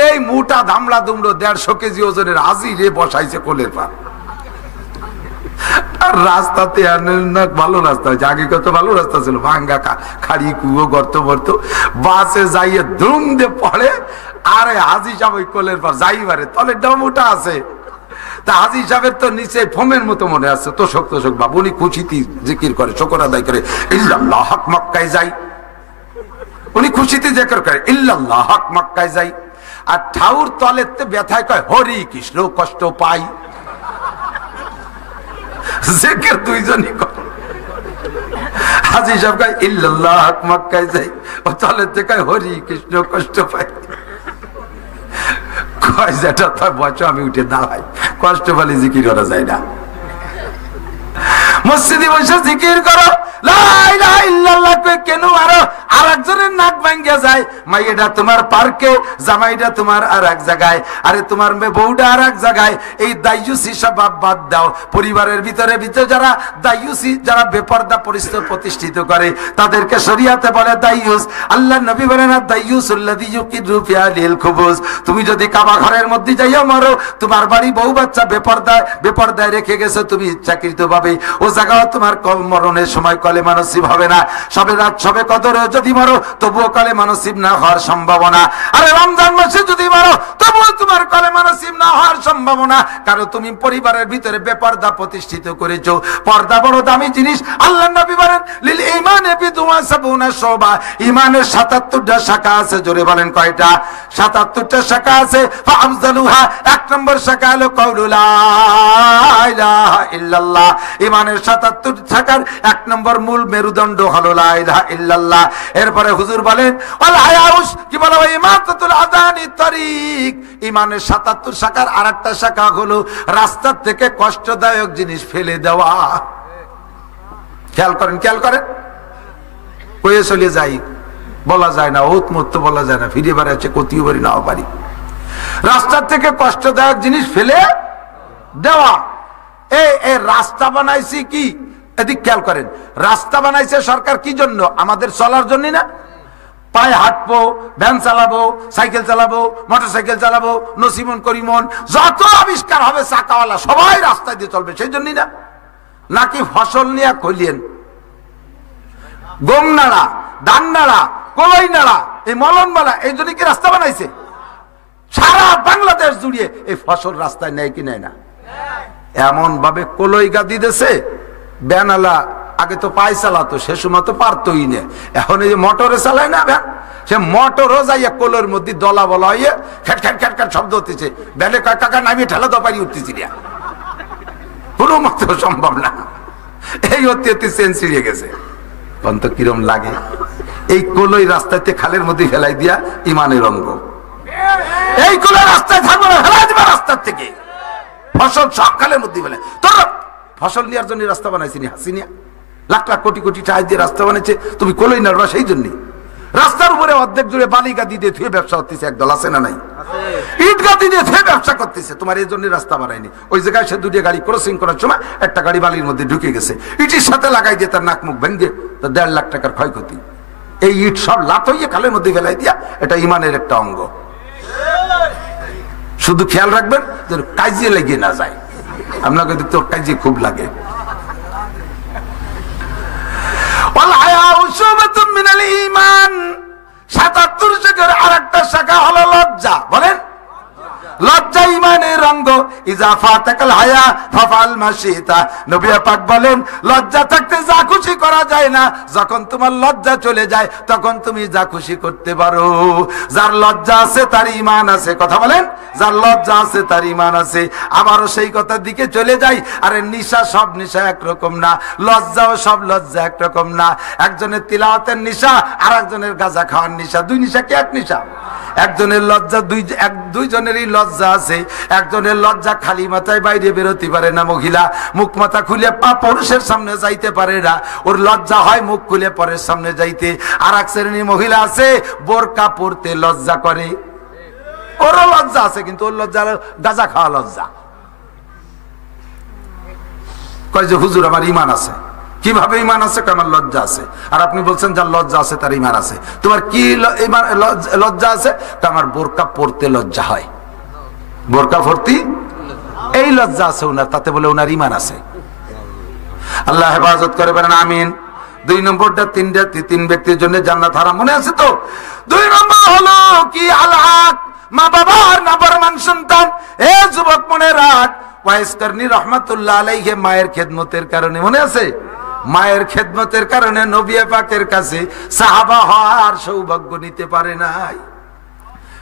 এই মোটা ধামড়া দুমড়ো 150 কেজি ওজনের হাজিরে বসাইছে কোলের পা। আর রাস্তাতে ভালো রাস্তা হয়েছে, আগে কত ভালো রাস্তা ছিল, ভাঙ্গা খাড়ি কুয়ো গর্ত বর্ত, বাসে যাইয়ে ধুম দিয়ে পড়ে। আরে হাজি সাহেব ওই কোলের পর যাইবারে তলে ডমুটা আছে, তা হাজি সাহেবের তো নিচে ফোমের মতো মনে আছে, তোষক তোষক বাবু, উনি খুশিতে জিকির করে, শকর আদায় করে, ইল্লাল্লাহ হক মক্কায় যাই, উনি খুশিতে জিকির করে ইল্লাল্লাহ হক মক্কায় যাই। আর ঠাউর তলেতে ব্যথায় কয় হরি কৃষ্ণ কষ্ট পাই, জিকির দুইজনই করে। হাজি সাহেব কয় ইল্লাল্লাহ হক মক্কায় যাই, ও তলেতে কয় হরি কৃষ্ণ কষ্ট পাই। কয় যেটা তার বছর আমি উঠে দাঁড়াই, কষ্ট পালি জিকির করা যায় না। মসজিদে বসে জিকির করো লা ইলাহা ইল্লাল্লাহ কেন আরো আরেকজনের নাক ভাঙ্গা যায়, মাইয়েটা তোমার পার্কে, জামাইটা তোমার আর এক জায়গায়, আরে তোমার বউটা আর এক জায়গায়। এই দায়ুসি স্বভাব বাদ দাও। পরিবারের ভিতরে যারা দায়ুসি, যারা বেপরদা প্রতিষ্ঠিত করে, তাদেরকে শরিয়াতে বলে দায়ুস। আল্লাহ নবী বলেন দায়ুসুল্লাযী ইউকিদু ফি আলিল খুবুজ। তুমি যদি কাবা ঘরের মধ্যে যাইয়া মরো, তোমার বাড়ি বউ বাচ্চা বেপরদায় রেখে গেছো তুমি ইচ্ছাকৃত ভাবে, ও জায়গায় তোমার মরণের সময় কলেমা নসিব হবে না। সবে রাত সবে কদরে যদি মরো, তবুও কলেমা নসিব না হওয়ার সম্ভাবনা। আরে রমজান মাসে যদি মরো, তবুও তোমার কলেমা নসিব না হওয়ার সম্ভাবনা, কারণ তুমি পরিবারের ভিতরে বেপরদা প্রতিষ্ঠিত করেছো। পর্দা বড় দামি জিনিস। আল্লাহ নবী বলেন লিল ঈমানে বিদুয়া সাবুনা শুবা, ঈমানের 77টা শাখা আছে। জোরে বলেন কয়টা? 77টা শাখা আছে। ফাআফজালুহা, এক নম্বর শাখা হলো কাউলু লা ইলাহা ইল্লাল্লাহ। ঈমানের 77 শাখার এক নম্বর মূল মেরুদণ্ড হলো লা ইলাহা ইল্লাল্লাহ। এরপরে হুজুর বলেন আল হায়াউস, কি বলা হয়, ইমাতাতুল আযানি তারিক। ঈমানের 77 শাখার আরেকটা শাখা হলো রাস্তা থেকে কষ্টদায়ক জিনিস ফেলে দেওয়া। খেয়াল করেন, কয়ে চলে যাই বলা যায় না, ওত মত বলা যায় না, ফিরে বেড়াচ্ছে কতিও বাড়ি নাও পারি। রাস্তার থেকে কষ্টদায়ক জিনিস ফেলে দেওয়া। এই রাস্তা বানাইছি কি, এদিক খেয়াল করেন, রাস্তা বানাইছে সরকার কি জন্য? আমাদের চলার জন্য না? পায়ে হাঁটবো, ভ্যান চালাবো, সাইকেল চালাবো, মোটরসাইকেল চালাবো, নসিমন করিমন যত আবিষ্কার হবে চাকাওয়ালা সবাই রাস্তায় দিয়ে চলবে, সেই জন্যই না? নাকি ফসল নিয়ে কইলেন গম নাড়া, ধান নাড়া, কলই নাড়া, এই মলন মালা, এই জন্য কি রাস্তা বানাইছে? সারা বাংলাদেশ জুড়িয়ে এই ফসল রাস্তায় নেয় কি নেয় না? এমন ভাবে কলই গাদি দেশে ব্যানালা, আগে তো পায়ে চালাতো, সে সময় তো পারতই না, এখন এই যে মোটরে চালায় না ভ্যান, সে মোটরও যাইয়া কোলের মধ্যে দলা বলা হইয়া খ্যাট খ্যাট খ্যাট খ্যাট শব্দ হতেছে, ব্যানে কাকা নামিয়ে ঠেলা দপারি উঠতেছি না, কোনো মতো সম্ভব না। এই অতি চেন ছিঁড়ে গেছে, অন্ত কিরম লাগে। এই কলই রাস্তাতে খালের মধ্যে ফেলাই দিয়া ইমানের অঙ্গ। এই কলই রাস্তায় থাকবে না, ফেলাই দিবা রাস্তার থেকে, ফসল সব খালের মধ্যে ফেলে। তোর ফসল নেওয়ার জন্য রাস্তা বানাইছি নি হাসিনিয়া, লাখ লাখ কোটি কোটি টাকা দিয়ে রাস্তা বানাইছে, তুমি কলই নাড়বা সেই জন্য। রাস্তার উপরে অর্ধেক জুড়ে বালি গাদি দিয়ে থুয়ে ব্যবসা করতেছে, একদল আছে না নাই? ইট গাদি দিয়ে থুয়ে ব্যবসা করতেছে, তোমার এই জন্য রাস্তা বানায়নি। ওই জায়গায় সে দুটো গাড়ি ক্রসিং করার সময় একটা গাড়ি বালির মধ্যে ঢুকে গেছে, ইটের সাথে লাগাই দিয়ে তার নাক মুখ ভেঙে তার 1.5 লাখ টাকার ক্ষয়ক্ষতি। এই ইট সব লাত হইয়ে খালের মধ্যে ফেলাই দিয়া, এটা ইমানের একটা অঙ্গ। শুধু খেয়াল রাখবেন যেন কাজে লেগে না যায়। আপনাকে দেখতে কাজে খুব লাগে। শাখার আরেকটা শাখা হলো লজ্জা। বলেন লজ্জা ঈমানের অঙ্গ, ইজা ফাতাকাল হায়া ফাফাল মাশিতা। নবী পাক বলেন লজ্জা থাকতে যা খুশি করা যায় না, যখন তোমার লজ্জা চলে যায় তখন তুমি যা খুশি করতে পারো। যার লজ্জা আছে তার ঈমান আছে, কথা বলেন, যার লজ্জা আছে তার ঈমান আছে। আবারও সেই কথার দিকে চলে যাই, আরে নিশা সব নিশা একরকম না, লজ্জাও সব লজ্জা একরকম না। একজনের তিলাওয়াতের নিশা আর একজনের গাঁজা খাওয়ার নিশা, দুই নিশা কি এক নিশা? একজনের লজ্জা দুইজনেরই লজ্জা আছে। একজনের লজ্জা খালি মাথায় বাইরে বেরোতে পারে না, মহিলা মুখ মাথা খুলে পা পুরুষের সামনে যাইতে পারে না, ওর লজ্জা হয় মুখ খুলে পরের সামনে যাইতে। আর এক শ্রেণীর মহিলা আছে বোরকা পরতে লজ্জা করে, ওরও লজ্জা আছে কিন্তু ওর লজ্জা গাঁজা খাওয়া লজ্জা। কয় যে হুজুর আমার ঈমান আছে। কিভাবে ঈমান আছে? আমার লজ্জা আছে। আর আপনি বলছেন যার লজ্জা আছে তার ঈমান আছে। তোমার কি লজ্জা আছে? আমার বোরকা পরতে লজ্জা হয়, বোরকা পরতে এই লজ্জা আছে ওনার, তাতে বলে ওনার ঈমান আছে। আল্লাহ হেফাজত করে বলেন আমিন। 2 নম্বরটা তিন ব্যক্তির জন্য জান্নাত হারাম, মনে আছে তো? 2 নম্বর হলো কি? আল-হক, মা বাবার নাফরমান সন্তান। এ যুবক মনে রাখ, ওয়াইস করনি রহমাতুল্লাহ আলাইহি মায়ের খেদমতের কারণে, মনে আছে? মায়ের খেদমতের কারণে নবী পাকের কাছে সাহাবা হওয়ার সৌভাগ্য নিতে পারে নাই।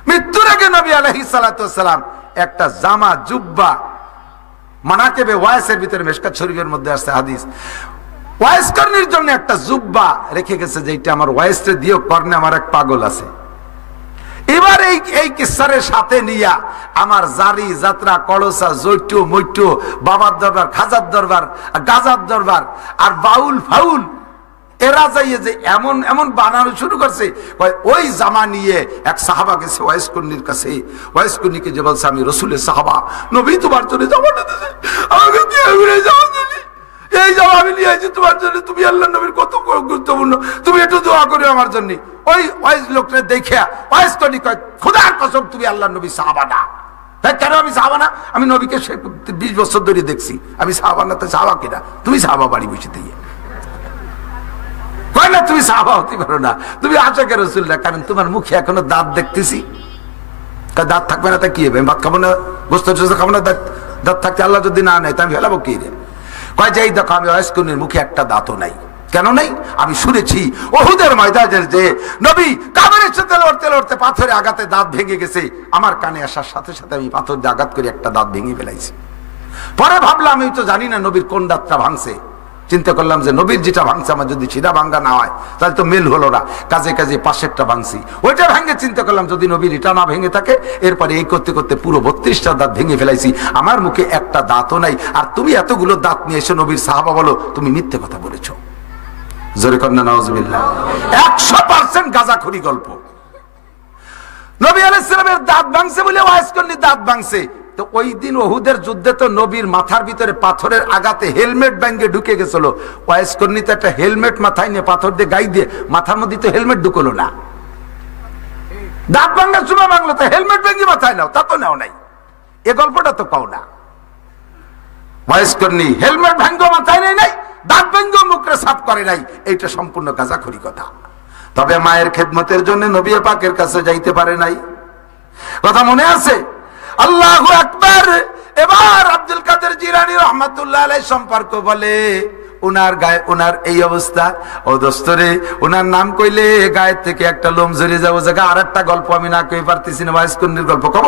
মৃত্যুর আগে নবী আলাইহিস সালাতু ওয়াস সালাম একটা জামা জুব্বা, মানাকেবে ওয়াইসের ভিতরে মিশকাত শরীফের মধ্যে আছে হাদিস, ওয়াইস করনির জন্য একটা জুব্বা রেখে গেছে, যেটা আমার ওয়াইসে দিও কর্নে আমার এক পাগল আছে। এবার এই কিসারের সাথে নিয়া আমার জারি যাত্রা কলসা জৈটু মৈটু বাবার দরবার, খাজার দরবার, গাজার দরবার আর বাউল ফাউল এরা যাইয়ে যে এমন এমন বানানো শুরু করছে। ওই জামা নিয়ে এক সাহাবা গেছে ওয়াইস কুন্নির কাছে, ওয়াইস কুন্নিকে যে বলছে আমি রসুলের সাহাবা, নবী তোমার জন্য জামাটা দিয়েছে, আমাকে কি জামা দিলি? এই জামা আমি নিয়ে আসছি তোমার জন্য, তুমি আল্লাহ নবীর কত গুরুত্বপূর্ণ, তুমি একটু দোয়া করো আমার জন্য। ওই ওয়াইস লোকটা দেখে ওয়াইস কুন্নি কয় খোদার কসম তুমি আল্লাহ নবী সাহাবা না। কেন আমি সাহাবা না? আমি নবীকে 20 বছর ধরে দেখছি, আমি সাহাবা না তো সাহাবা কিনা? তুমি সাহাবা বাড়ি বসে দিয়ে কয় না তুমি সাহাবা হতে পারো না, তুমি আশাকে রাসূল না, কারণ তোমার মুখে এখনো দাঁত দেখতেছি। দাঁত থাকবে না তা কি হবে? ভাত খাবো না, গোস্ত খাবো না, দাঁত থাকতে আল্লাহ যদি না নেয় তা আমি ফেলাবো কি রে? কয় যে এই দেখো আমি ওয়াইস কুন্নির মুখে একটা দাঁতও নাই। কেন নেই? আমি শুনেছি উহুদের ময়দানে যে নবী কাফেরের সাথে লড়তে লড়তে পাথরে আঘাতে দাঁত ভেঙে গেছে, আমার কানে আসার সাথে সাথে আমি পাথর দিয়ে আঘাত করে একটা দাঁত ভেঙে ফেলাইছি। পরে ভাবলাম আমি তো জানি না নবীর কোন দাঁতটা ভাঙছে, চিন্তা করলাম যে নবীর যেটা ভাঙছে আমার যদি সিধা ভাঙ্গা না হয় তাহলে তো মেল হলো না, কাজে কাজে পাশেরটা ভাঙছি, ওইটা ভেঙে চিন্তা করলাম যদি নবীর এটা না ভেঙে থাকে। এরপরে এই করতে করতে পুরো 32টা দাঁত ভেঙে ফেলাইছি, আমার মুখে একটা দাঁতও নাই। আর তুমি এতগুলো দাঁত নিয়ে এসে নবীর সাহাবা বলো তুমি মিথ্যে কথা বলেছো। জোরে কন্যা নাউজুবিল্লাহ। 100% গাঁজাখুরি গল্প। নবী আলাইহিস সালামের দাঁত ভাঙছে বলে ওয়াইস করনি দাঁত ভাঙছে। তো ওই দিন উহুদের যুদ্ধে তো নবীর মাথার ভিতরে পাথরের আঘাতে হেলমেট ব্যাঙ্গে ঢুকে গেছিল। ওয়াইস করনি তো একটা হেলমেট মাথায় নিয়ে পাথর দিয়ে গাই দিয়ে মাথার মধ্যে তো হেলমেট ঢুকলো না। দাঁত ভাঙার সময় ভাঙলো তো হেলমেট ব্যাঙ্গে মাথায় নাও, তা তো নাও নাই, এ গল্পটা তো পাও না। ওয়াইস করনি হেলমেট ভাঙ্গো মাথায় নেই নাই, দাঁত ভাঙ্গো মুখরে সাফ করে নাই, এইটা সম্পূর্ণ গাঁজাখুরি কথা। তবে মায়ের খেদমতের জন্য নবী পাকের কাছে যাইতে পারে নাই, কথা মনে আছে? আল্লাহু আকবার। এবার আব্দুল কাদের জিলানী রহমাতুল্লাহ আলাইহি সম্পর্ক বলে উনার গায়ে উনার এই অবস্থা, ও দোস্তরে উনার নাম কইলে গায়ের থেকে একটা লোম ঝরে যাবো। জায়গা আর একটা গল্প আমি না কই পারতেছি না, ওয়াইস করনির গল্প কব।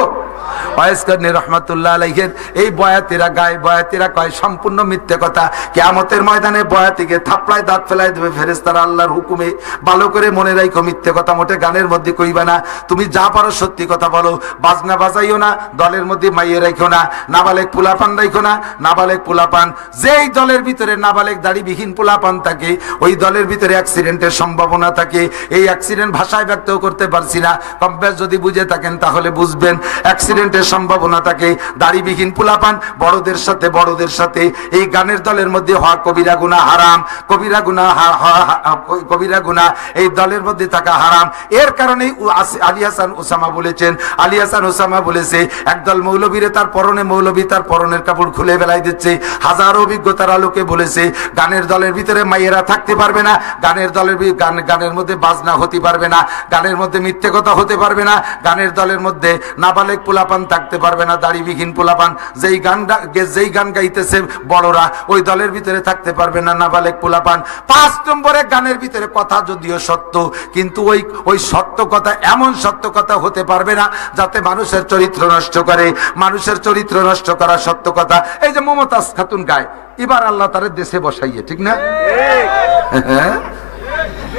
ওয়াইস করনি রহমাতুল্লাহ আলাইহি এই বয়াতিরা গায়ে বয়াতিরা কয় সম্পূর্ণ মিথ্যে কথা। কিয়ামতের ময়দানে বয়াতিকে থাপড়ায় দাঁত ফেলাই দেবে ফেরেশতারা আল্লাহর হুকুমে। ভালো করে মনে রাখো মিথ্যে কথা মোটে গানের মধ্যে কইবা না, তুমি যা পারো সত্যি কথা বলো। বাজনা বাজাইও না, দলের মধ্যে মাইয়ে রাখো না, নাবালেক পোলাপান রাখো না। নাবালেক পোলাপান যেই দলের ভিতরে নাবালেক দাড়িবিহীন পোলাপান থাকে ওই দলের ভিতরে অ্যাক্সিডেন্টের সম্ভাবনা থাকে। এই অ্যাক্সিডেন্ট ভাষায় ব্যক্ত করতে পারছি না, কম্পেস যদি বুঝে থাকেন তাহলে বুঝবেন। অ্যাক্সিডেন্টের সম্ভাবনা থাকে, দাড়িবিহীন পোলাপান বড়দের সাথে এই গানের দলের মধ্যে হওয়া কবিরা গুনাহ হারাম, কবিরা গুনাহ এই দলের মধ্যে থাকা হারাম। এর কারণেই আলী হাসান ওসামা বলেছে একদল মৌলবীরে তার পরনে মৌলবী তার পরনের কাপড় খুলে বেলাই দিচ্ছে। হাজারো অভিজ্ঞতার আলোকে বলেছে গানের দলের ভিতরে মাইয়েরা থাকতে পারবে না, গানের মধ্যে বাজনা হতে পারবে না, গানের মধ্যে মিথ্যে কথা হতে পারবে না, গানের দলের মধ্যে নাবালেক পোলাপান থাকতে পারবে না, দাড়িবিহীন পোলাপান। যেই গান গাইতেছে বড়রা ওই দলের ভিতরে থাকতে পারবে না নাবালেক পোলাপান। 5 নম্বরে গানের ভিতরে কথা যদিও সত্য, কিন্তু ওই সত্য কথা এমন সত্য কথা হতে পারবে না যাতে মানুষের চরিত্র নষ্ট করে। মানুষের চরিত্র নষ্ট করা সত্য কথা। এই যে মমতাজ খাতুন গায়, এবার আল্লাহ তার দেশে বসাইয়ে, ঠিক না?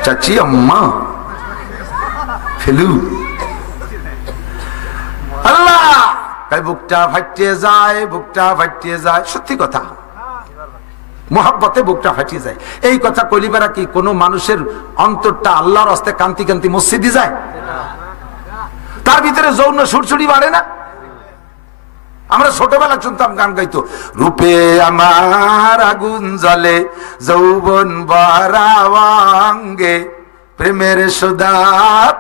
চাচি আম্মা ফেলু আল্লাহ বুকটা ফাটিয়ে যায়, বুকটা ফাটিয়ে যায়। সত্যি কথা, মোহাব্বতে বুকটা ফাটিয়ে যায়। এই কথা কলিবারা কি কোন মানুষের অন্তরটা আল্লাহর হস্তে কান্তি কান্তি মসজিদে যায়? তার ভিতরে যৌন সুরসুরি বাড়ে না? আমরা ছোটবেলা শুনতাম গান গাইতো, রূপে আমার আগুন জ্বলে যৌবন বারাঙ্গে, প্রেমের সুদা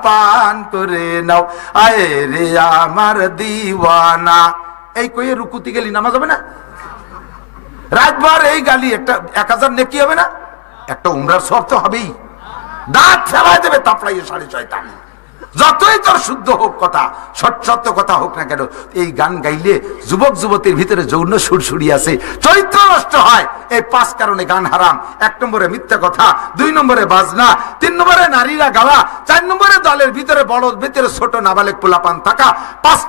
পান করে নাও আয়ে রে আমার দিওয়ানা। এই কইয়ে রুকুতি গেলি নামাজ হবে না? রাতভর এই গালি একটা 1000 নেকি হবে না? একটা উমরার সওয়াব তো হবেই। দাঁত ফেলাই দেবে তাপড়াইয়ে 6.5। যতই তোর শুদ্ধ হোক কথা, সত্য কথা হোক না কেন, এই গান গাইলে যুবক যুবতীর ভিতরে যৌন সুরসুরি আছে, চরিত্র নষ্ট হয়। এই 5 কারণে গান হারাম। 1 নম্বরে মিথ্যা কথা, 2 নম্বরে বাজনা, 3 নম্বরে নারীরা গাওয়া, 4 নম্বরে দলের ভিতরে বড় ভিতরে ছোট নাবালেক পোলাপান থাকা, 5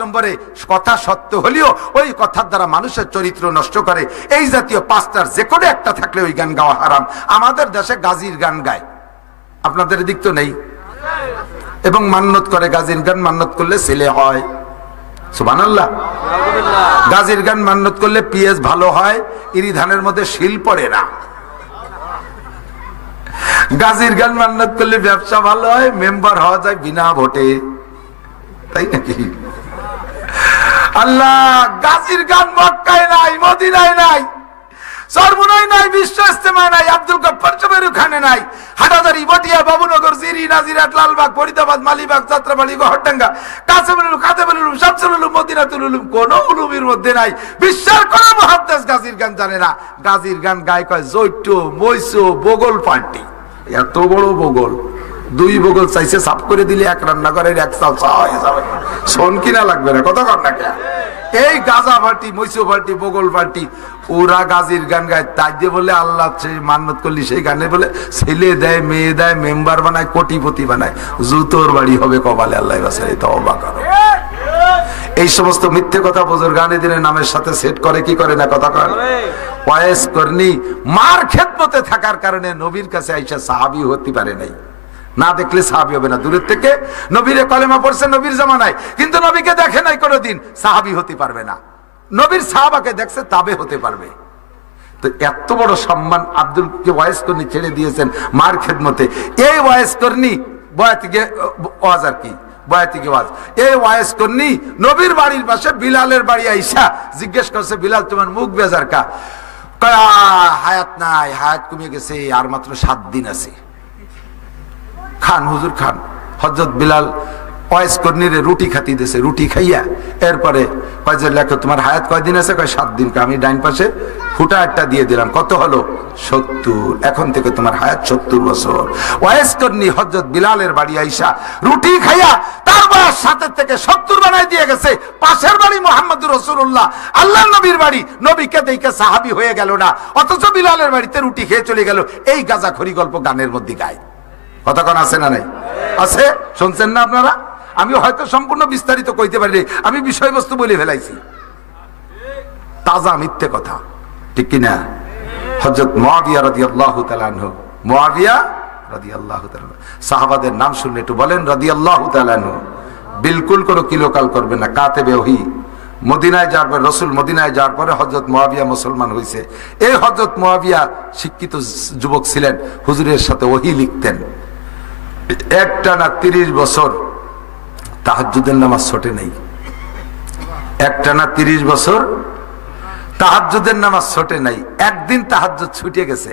নম্বরে কথা সত্য হলেও ওই কথার দ্বারা মানুষের চরিত্র নষ্ট করে। এই জাতীয় 5টার যে কোনো একটা থাকলে ওই গান গাওয়া হারাম। আমাদের দেশে গাজির গান গায়, আপনাদের দিক তো নেই, এবং মান্নত করে গাজির গান মান্নত করলে ছেলে হয়। সুবহানাল্লাহ। গাজির গান মান্নত করলে পিএস ভালো হয়, ইরি ধানের মধ্যে শিল পড়ে না। গাজির গান মান্নত করলে ব্যবসা ভালো হয়, মেম্বার হওয়া যায় বিনা ভোটে, তাই নাকি? আল্লাহ, গাজির গান মক্কায় নাই, মদিনায় নাই, সরমুনাই নাই, বিশ্ব ইস্তেমায় নাই, আব্দুল গফফার চৌধুরী খানে নাই, হাটাজারি, বটিয়া, বাবুনগর, জিরি, নাজিরাট, লালবাগ, ফরিদাবাদ, মালিবাগ, যাত্রাবাড়ি, গহরডাঙ্গা, কাসেমুল উলুম, খাদেমুল উলুম, শামসুল উলুম, মদিনাতুল উলুম, কোন উলুমের মধ্যে নাই। বিশ্বের কোন মুহাদ্দিস গাজির গান জানে না। গাজির গান গায় কয় জৈট, মৈসো, বগল পার্টি। এত বড় বগল, 2 বগল চাইছে, সাফ করে দিলে 1 রান্নাঘরের 1 চাল হয়ে যাবে। শোন কিনা লাগবে না, কথা কর না কে? এই গাজা পার্টি, মৈসো পার্টি, বগল পার্টি, ওরা গাজির গান গায়। তাই দিয়ে বলে আল্লাহ মান্নত করলি সেই গানে বলে ছেলে দেয়, মেয়ে দেয়, মেম্বার বানায়, কোটিপতি বানায়, জুতোর বাড়ি হবে কপালে। আল্লাহ বাসায় তওবা করো। এই সমস্ত মিথ্যে কথা বুজুর্গ গানের নামের সাথে সেট করে কি করে না? কথা কর। ওয়াইস করনি মার খেদমতে থাকার কারণে নবীর কাছে আইসা সাহাবী হতে পারে নাই। না দেখলে সাহাবী হবে না। দূরের থেকে নবীরে কলেমা পড়ছে নবীর জামানায়, কিন্তু নবীকে দেখে নাই কোনোদিন, সাহাবী হতে পারবে না। নবীর সাহাবাকে দেখছে, তাবে হতে পারবে। তো এত বড় সম্মান আব্দুলকে ওয়াইস করনি ছেড়ে দিয়েছেন মার খেদমতে। এই ওয়াইস করনি বয়াতিকে ওয়াজ আর কি, বয়াতিকে ওয়াজ, এই ওয়াইস করনি নবীর বাড়ির পাশে বিলালের বাড়ি আইসা জিজ্ঞেস করছে, বিলাল তোমার মুখ বেজার কা? হায়াত নাই, হায়াত কমে গেছে, আর মাত্র 7 দিন আছে। খান হুজুর খান। হযরত বিলাল ওয়াইস করনিরে রুটি খাতি দিয়েছে, রুটি খাইয়া এরপরে কয় যে লেখো তোমার হায়াত কয়দিন আছে? কয় 7 দিন। আমি ডাইন পাশে ফুটা একটা দিয়ে দিলাম, কত হলো? 70। এখন থেকে তোমার হায়াত 70 বছর। ওয়াইস করনি হযরত বিলালের বাড়ি আইসা রুটি খাইয়া তার বয়স 7 থেকে 70 বানাই দিয়ে গেছে। পাশের বাড়ি মুহাম্মদুর রাসূলুল্লাহ, আল্লাহর নবীর বাড়ি, নবীকে দেখে সাহাবী হয়ে গেল না, অথচ বিলালের বাড়িতে রুটি খেয়ে চলে গেল। এই গাজাখড়ি গল্প গানের মধ্যে গায়। কতক্ষণ আছে না নাই? আছে। শুনছেন না আপনারা? আমি হয়তো সম্পূর্ণ বিস্তারিত কইতে পারি, আমি বিষয়বস্তু বলে ফেলাইছি। তাজা মিথ্যে কথা, ঠিক কিনা? হযরত মুআবিয়া রাদিয়াল্লাহু তাআলা আনহু, মুআবিয়া রাদিয়াল্লাহু তাআলা, সাহাবাদের নাম শুনলে একটু বলেন রাদিয়াল্লাহু তাআলা আনহু। বিলকুল কোনো কিলোকাল করবে না। কাতেবে ওহী, মদিনায় যাওয়ার পর, রসুল মদিনায় যাওয়ার পরে হযরত মুআবিয়া মুসলমান হয়েছে। এই হযরত মুআবিয়া শিক্ষিত যুবক ছিলেন, হুজুরের সাথে ওহী লিখতেন। একটানা 30 বছর তাহাজ্জুদের নামাজ ছোটে নেই। একটানা 30 বছর তাহাজ্জুদের নামাজ ছোটে নাই। একদিন তাহাজ্জুদ ছুটে গেছে।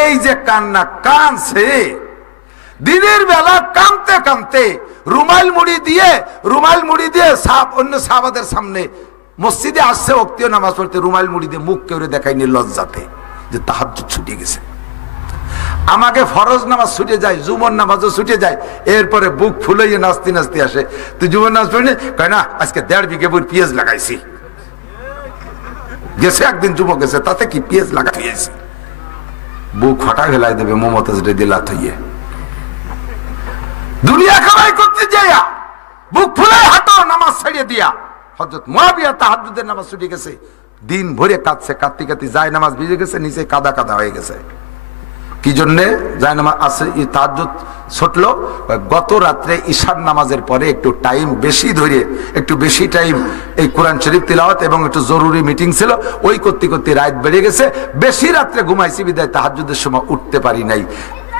এই যে কান্না কানছে, দিনের বেলা কানতে কানতে রুমাল মুড়ি দিয়ে অন্য সাহাবাদের সামনে মসজিদে আসছে ওক্তীয় নামাজ পড়তে, রুমাল মুড়ি দিয়ে মুখ কেউ দেখায়নি লজ্জাতে যে তাহাজ্জুদ ছুটে গেছে। আমাকে ফরজ নামাজ ছুটে যায়, জুমার নামাজও ছুটে যায়, এরপরে বুক ফুলাইয়ে নাচতে নাচতে আসে, তুই জুমার নামাজ পড়লি? কয় না, আজকে 1.5 বিঘে পেঁয়াজ লাগাইছি। গেছে একদিন যুবক গেছে, তাতে কি পেঁয়াজ লাগাইছি? বুক ফাটা ফেলাই দেবে মমতাজ রেদি লাত হইয়ে। দুনিয়া কামাই করতে যাইয়া বুক ফুলাই হাঁটো নামাজ ছাড়িয়ে দিয়া। হযরত মুয়াবিয়া তাহাজ্জুদের নামাজ ছুটে গেছে, দিন ভরে কাঁদছে, কাঁদতে কাঁদতে যায় নামাজ ভিজে গেছে, নিচে কাদা কাদা হয়ে গেছে। কি জন্যে যায় নামাজ আছে তাহাজ্জুদ ছুটলো? গত রাত্রে ঈশার নামাজের পরে একটু টাইম বেশি ধরে, একটু বেশি টাইম এই কোরআন শরীফ তিলাওয়াত এবং একটু জরুরি মিটিং ছিল, ওই করতে করতে রাত বেড়ে গেছে, বেশি রাত্রে ঘুমাইছি বিদায় তাহাজ্জুদের সময় উঠতে পারি নাই।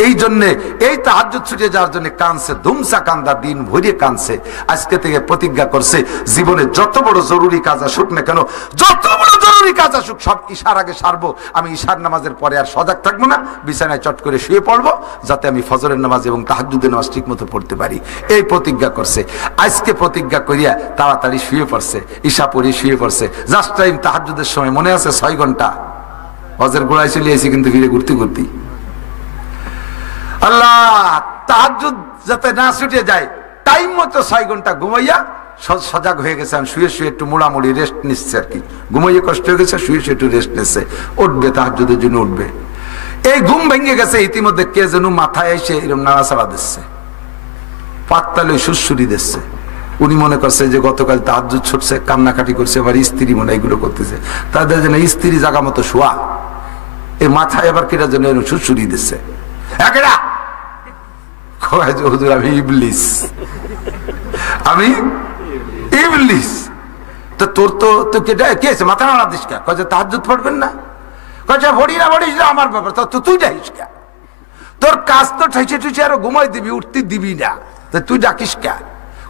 এই জন্য এই তাহাজ্জুদ ছুটে যাওয়ার জন্য কানছে, ধুমসা কান্দা, দিন ভরিয়ে কানছে। আজকে থেকে প্রতিজ্ঞা করছে, জীবনে যত বড় জরুরি কাজ আসুক না কেন, যত বড় জরুরি কাজ আসুক, সব ঈশার আগে সারবো। আমি ঈশার নামাজের পরে আর সজাগ থাকবো না, বিছানায় চট করে শুয়ে পড়বো, যাতে আমি ফজরের নামাজ এবং তাহাজ্জুদের নামাজ ঠিক মতো পড়তে পারি। এই প্রতিজ্ঞা করছে। আজকে প্রতিজ্ঞা করিয়া তাড়াতাড়ি শুয়ে পড়ছে, ঈশা পড়ে শুয়ে পড়ছে। জাস্ট টাইম তাহাজ্জুদের সময় মনে আছে 6 ঘন্টা হজের গোড়ায় চলে এসে কিন্তু ফিরে ঘুরতে ঘুরতে। আল্লাহ, তাহাজ্জুদ যাতে না ছুটে যায়, টাইম মতো 6 ঘন্টা ঘুমাইয়া সজাগ হয়ে গেছে। শুয়ে শুয়ে একটু মোড়ামুড়ি রেস্ট নিচ্ছে আর কি, ঘুমাইয়ে কষ্ট হয়ে গেছে, শুয়ে শুয়ে একটু রেস্ট নিচ্ছে, উঠবে তাহাজ্জুদের জন্য উঠবে। এই ঘুম ভেঙে গেছে, ইতিমধ্যে কে যেন মাথায় এসে এরকম নাড়াচাড়া দিচ্ছে, পাত্তালে সুরসুরি দিচ্ছে। উনি মনে করছে যে গতকাল তাহাজ্জুদ ছুটছে, কান্নাকাটি করছে, এবার স্ত্রী মনে এগুলো করতেছে, তাদের যেন স্ত্রী জায়গা মতো শোয়া, এই মাথায় এবার কেটা যেন এরকম সুরসুরি দিচ্ছে। হুজুর আমি ইবলিস, আমি ইবলিস। তো তোর তো কেটে কে আছে, মাথা নাড়া দিস কে? কয় যে তাহাজ্জুদ পড়বেন না? কয় যে পড়ি না পড়িস না আমার ব্যাপার, তো তুই ডাকিস কে? তোর কাজ তো ঠেসে ঠেসে আরো ঘুমাই দিবি, উঠতে দিবি না, তুই ডাকিস কে?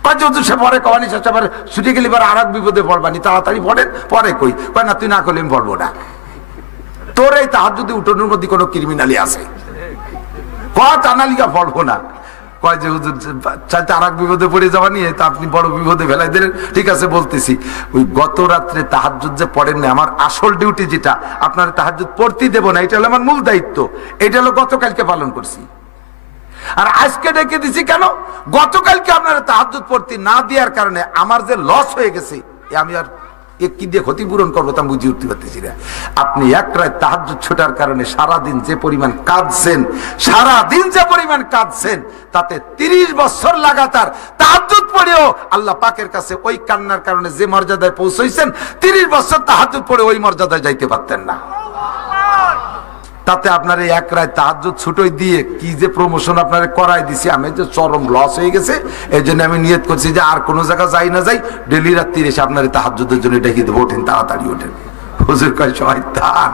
কয় যে হুজুর সে পরে কবানি, সে পরে ছুটে গেলি পরে আর এক বিপদে পড়বানি, তাড়াতাড়ি পড়েন পরে কই। কয় না, তুই না করলে আমি পড়বো না। তোর এই তাহাজ্জুদে উঠোনের মধ্যে কোনো ক্রিমিনালি আছে? কয় টানালিকা পড়বো না। কয় যে হুজুর চাইতে আর এক বিপদে পড়ে যাওয়া নিয়ে তা আপনি বড় বিপদে ফেলাই দিলেন। ঠিক আছে বলতেছি, ওই গত রাত্রে তাহাজ্জুদ যে পড়েন না, আমার আসল ডিউটি যেটা, আপনার তাহাজ্জুদ পড়তেই দেবো না, এটা হলো আমার মূল দায়িত্ব। এটা হলো গতকালকে পালন করছি, আর আজকে ডেকে দিছি কেন? গতকালকে আপনারা তাহাজ্জুদ পড়তে না দেওয়ার কারণে আমার যে লস হয়ে গেছে, আমি আর কি দিয়ে ক্ষতিপূরণ করবো তা বুঝে উঠতে পারতেছি না। আপনি এক রাত তাহাজ্জুদ ছোটার কারণে সারাদিন যে পরিমাণ কাঁদছেন, সারাদিন যে পরিমাণ কাঁদছেন, তাতে 30 বছর লাগাতার তাহাজ্জুদ পড়েও আল্লাহ পাকের কাছে ওই কান্নার কারণে যে মর্যাদায় পৌঁছাইছেন, 30 বছর তাহাজ্জুদ পড়ে ওই মর্যাদায় যাইতে পারতেন না। তাতে আপনার এই এক রাত তাহাজ্জুদ ছুটোই দিয়ে কি যে প্রমোশন আপনার করাই দিছি, আমি যে চরম লস হয়ে গেছে। এই জন্য আমি নিয়ত করছি যে আর কোনো জায়গা যাই না যাই, ডেলি রাত্রি এসে আপনার তাহাজ্জুদের জন্য ডেকে দেবো, ওঠেন তাড়াতাড়ি ওঠেন। হুজুর কয় শয়তান,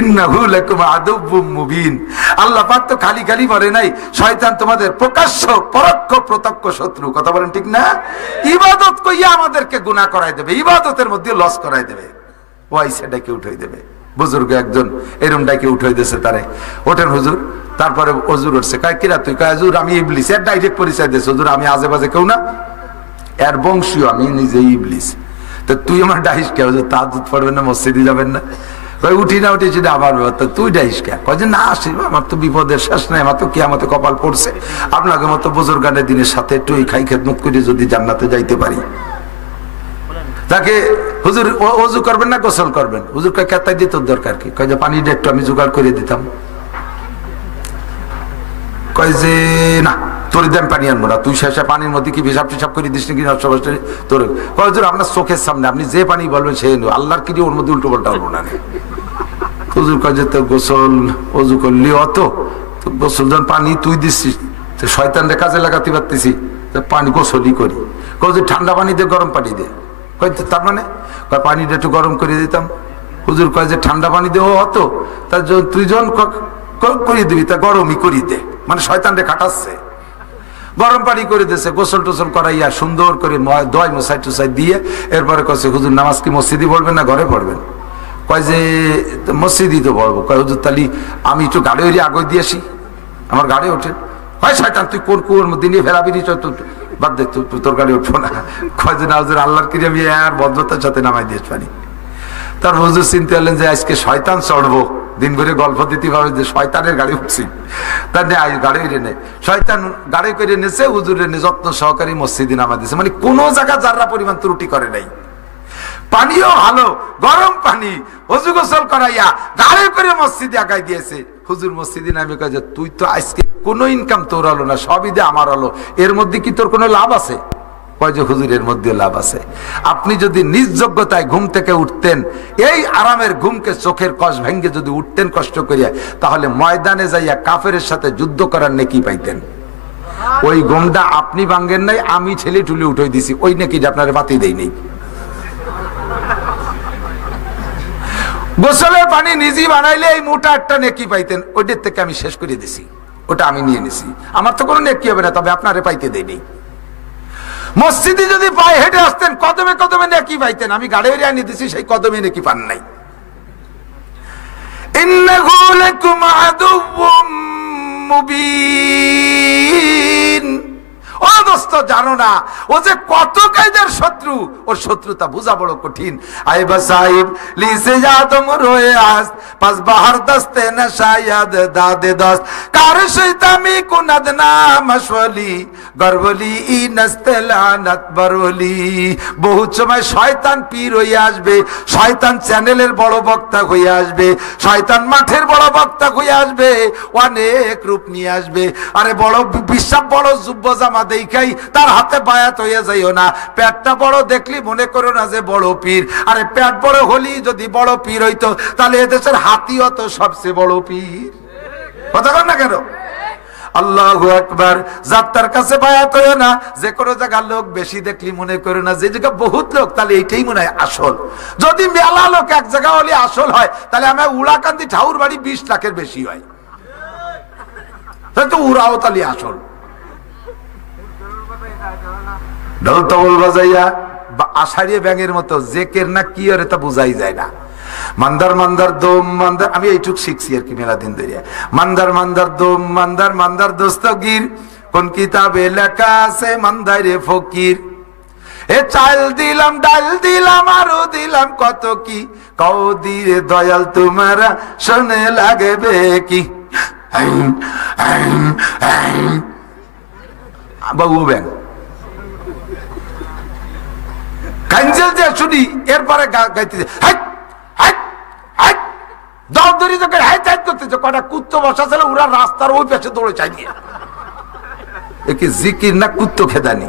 ইন্নাহু লাকুম আদুউম মুবিন। আল্লাহ পাক তো খালি খালি বলে নাই, শয়তান তোমাদের প্রকাশ্য পরোক্ষ প্রত্যক্ষ শত্রু। কথা বলেন ঠিক না? ইবাদত কইয়া আমাদেরকে গুনাহ করাই দেবে, ইবাদতের মধ্যে লস করাই দেবে, ওই সেটাকে উঠাই দেবে। বুজুর্গ একজন এরম ডাকে উঠাই দিয়েছে তারে, ওঠেন হুজুর। তারপরে হুজুর উঠছে, কয় কিরা তুই? কয় হুজুর আমি ইবলিস। এর ডাইরেক্ট পরিচয় দিয়েছে, হুজুর আমি আজে বাজে কেউ না, এর বংশীয়, আমি নিজে ইবলিস। তো তুই আমার ডাইস কে? হুজুর তাহাজ্জুদ পড়বেন না, মসজিদে যাবেন না? কয় উঠি না, উঠি সেটা আমার ব্যাপার, তুই ডাইস কে? কয় যে না আসি, আমার তো বিপদের শেষ নাই, আমার তো কিয়ামতে কপাল পড়ছে, আপনাকে মতো বুজুর্গানের দিনের সাথে একটু খাই খেদমত করে যদি জান্নাতে যাইতে পারি। তাকে হুজুর ওযু করবেন না গোসল করবেন? হুজুর কয় কেতাই দিয়ে তোর দরকার কি? কয় যে পানিটা একটু আমি জোগাড় করে দিতাম। কয় যে না, তোর দেন পানি আনবো না, তুই শেষে পানির মধ্যে কি পেশাব টেশাব করে দিস নাকি তোর? কয় হুজুর আপনার চোখের সামনে, আপনি যে পানি বলবেন সে আল্লাহর কি ওর মধ্যে উল্টো পাল্টা হবো না। হুজুর কয় যে তোর গোসল ওযু করলি অত, তো গোসল যখন পানি তুই দিচ্ছিস, শয়তানরে কাজে লাগাতে পারতেছি, পানি গোসলই করি। কয় যে ঠান্ডা পানি দে, গরম পানি দে। তার মানে পানিটা একটু গরম করে দিতাম। হুজুর কয় যে ঠান্ডা পানি দেবো অত, তার তুই যখন করিয়ে দিবি তা গরমই করি দে, মানে শয়তানরে খাটাচ্ছে। গরম পানি করে দিয়েছে, গোসল টোসল করাইয়া সুন্দর করে দোয়াই মশাই টুসাই দিয়ে এরপরে কছে হুজুর নামাজ কি মসজিদে পড়বেন না ঘরে পড়বেন? কয় যে মসজিদই তো পড়বো। কয় হুজুর তালি আমি একটু গাড়ি হইলে আগে দিয়ে আসি, আমার গাড়ি ওঠেন। হয় শয়তান তুই কোন কুয়োর মধ্যে নিয়ে ফেরাবি, বাদ দে, তোর গাড়ি উঠবো না। কয়জন হুজুর আল্লাহর কি আমি আর ভদ্রতার সাথে নামাই দিয়ে পারি। তার হুজুর চিন্তা করলেন যে আজকে শয়তান চড়বো, দিন ভরে গল্প দিতে পারবে যে শয়তানের গাড়ি উঠছি, তার গাড়ি নে শয়তান গাড়ি করে নিয়েছে, হুজুরের যত্ন সহকারী মসজিদে নামা দিয়েছে। মানে কোনো জায়গা যারা পরিমাণ ত্রুটি করে নাই। পানিও ভালো, গরম পানি, অজু গোসল করাইয়া গাড়ি করে মসজিদে আগাই দিয়েছে। হুজুর মসজিদে নামে কয় যে তুই তো আজকে কোনো ইনকাম তোর হলো না, সবই দিয়ে আমার হলো, এর মধ্যে কি তোর কোনো লাভ আছে? কয় যে হুজুর এর মধ্যে লাভ আছে। আপনি যদি নিজ যোগ্যতায় ঘুম থেকে উঠতেন, এই আরামের ঘুমকে চোখের কষ ভেঙ্গে যদি উঠতেন কষ্ট করিয়া, তাহলে ময়দানে যাইয়া কাফেরের সাথে যুদ্ধ করার নেকি পাইতেন। ওই ঘুমটা আপনি ভাঙ্গেন নাই, আমি ঠেলে ঠুলে উঠে দিছি, ওই নেকিটা আপনার বাতি দেই নেই। গোসলের পানি নিজে বানাইলে এই মোটা একটা নেকি পাইতেন, ওইটার থেকে আমি শেষ করে দিছি, ওটা আমি নিয়ে নিছি, আমার তো কোনো নেকি হবে না, তবে আপনারে পাইতে দেয়নি। মসজিদে যদি পায়ে হেঁটে আসতেন কদমে কদমে নেকি পাইতেন, আমি গাড়ি আনিয়ে দিছি, সেই কদমে নেকি পান নাই। ইন্নাহু লাকুম আদুউম মুবিন। ও দোস্ত জানো না ও যে কত কায়দার শত্রু, ওর শত্রুতা বোঝা বড় কঠিন। আইবা সাহিব লিসে যাদম রয়ে আস পাস বাহার দস্তে না শায়দ দাদে দস্ত কার শৈতামি কুনাদ না মশওয়ালি গরবলি ই নস্তলানাত বরলি। বহুত সময় শয়তান পীর হয়ে আসবে, শয়তান চ্যানেলের বড় বক্তা হয়ে আসবে, শয়তান মাঠের বড় বক্তা হয়ে আসবে, অনেক রূপ নিয়ে আসবে। আরে বড় বিশ্বাস বড় যুব্য জামা দেখাই তার হাতে বায়াত হয়ে যাইও না। পেটটা বড় দেখলি মনে করো না যে বড় পীর। আরে পেট বড় হলি যদি বড় পীর হইতো, তাহলে এদেশের হাতি হতো সবচেয়ে বড় পীর। কথা কর না কেন? আল্লাহু আকবার। যাত্রার কাছে বায়াত হইও না। যে কোনো জায়গার লোক বেশি দেখলি মনে করো না যে জায়গা বহুত লোক, তাহলে এইটাই মনে হয় আসল। যদি মেলা লোক এক জায়গা হলে আসল হয়, তাহলে আমার উড়াকান্দি ঠাউর বাড়ি 20 লাখের বেশি হয়, তো উড়াও তাহলে আসল। ঢোল তবল বাজাইয়া আষাঢ়িয়ে ব্যাঙের মতো জেকের না কি আর তা বুঝাই যায় না। মান্দার মান্দার দোম মান্দার, আমি এইটুক শিখছি আর কি মেলা দিন ধরে। মান্দার মান্দার দোম মান্দার মান্দার দোস্তগির কোন কিতাবে লেখা আছে মান্দারে ফকির। এ চাল দিলাম ডাল দিলাম আরো দিলাম কত কি, কও দিয়ে দয়াল তোমারা শোনে লাগবে কি। বাবু ব্যাং কাঞ্জেল যে শুনি, এরপরে গাইতেছে দৌড়ি তোকে করতেছে। কটা কুত্তো বসা ছিল, ওরা রাস্তার ওই পাশে দৌড়ে চাই দিয়ে। একে জিকির না কুত্তো খেদানি।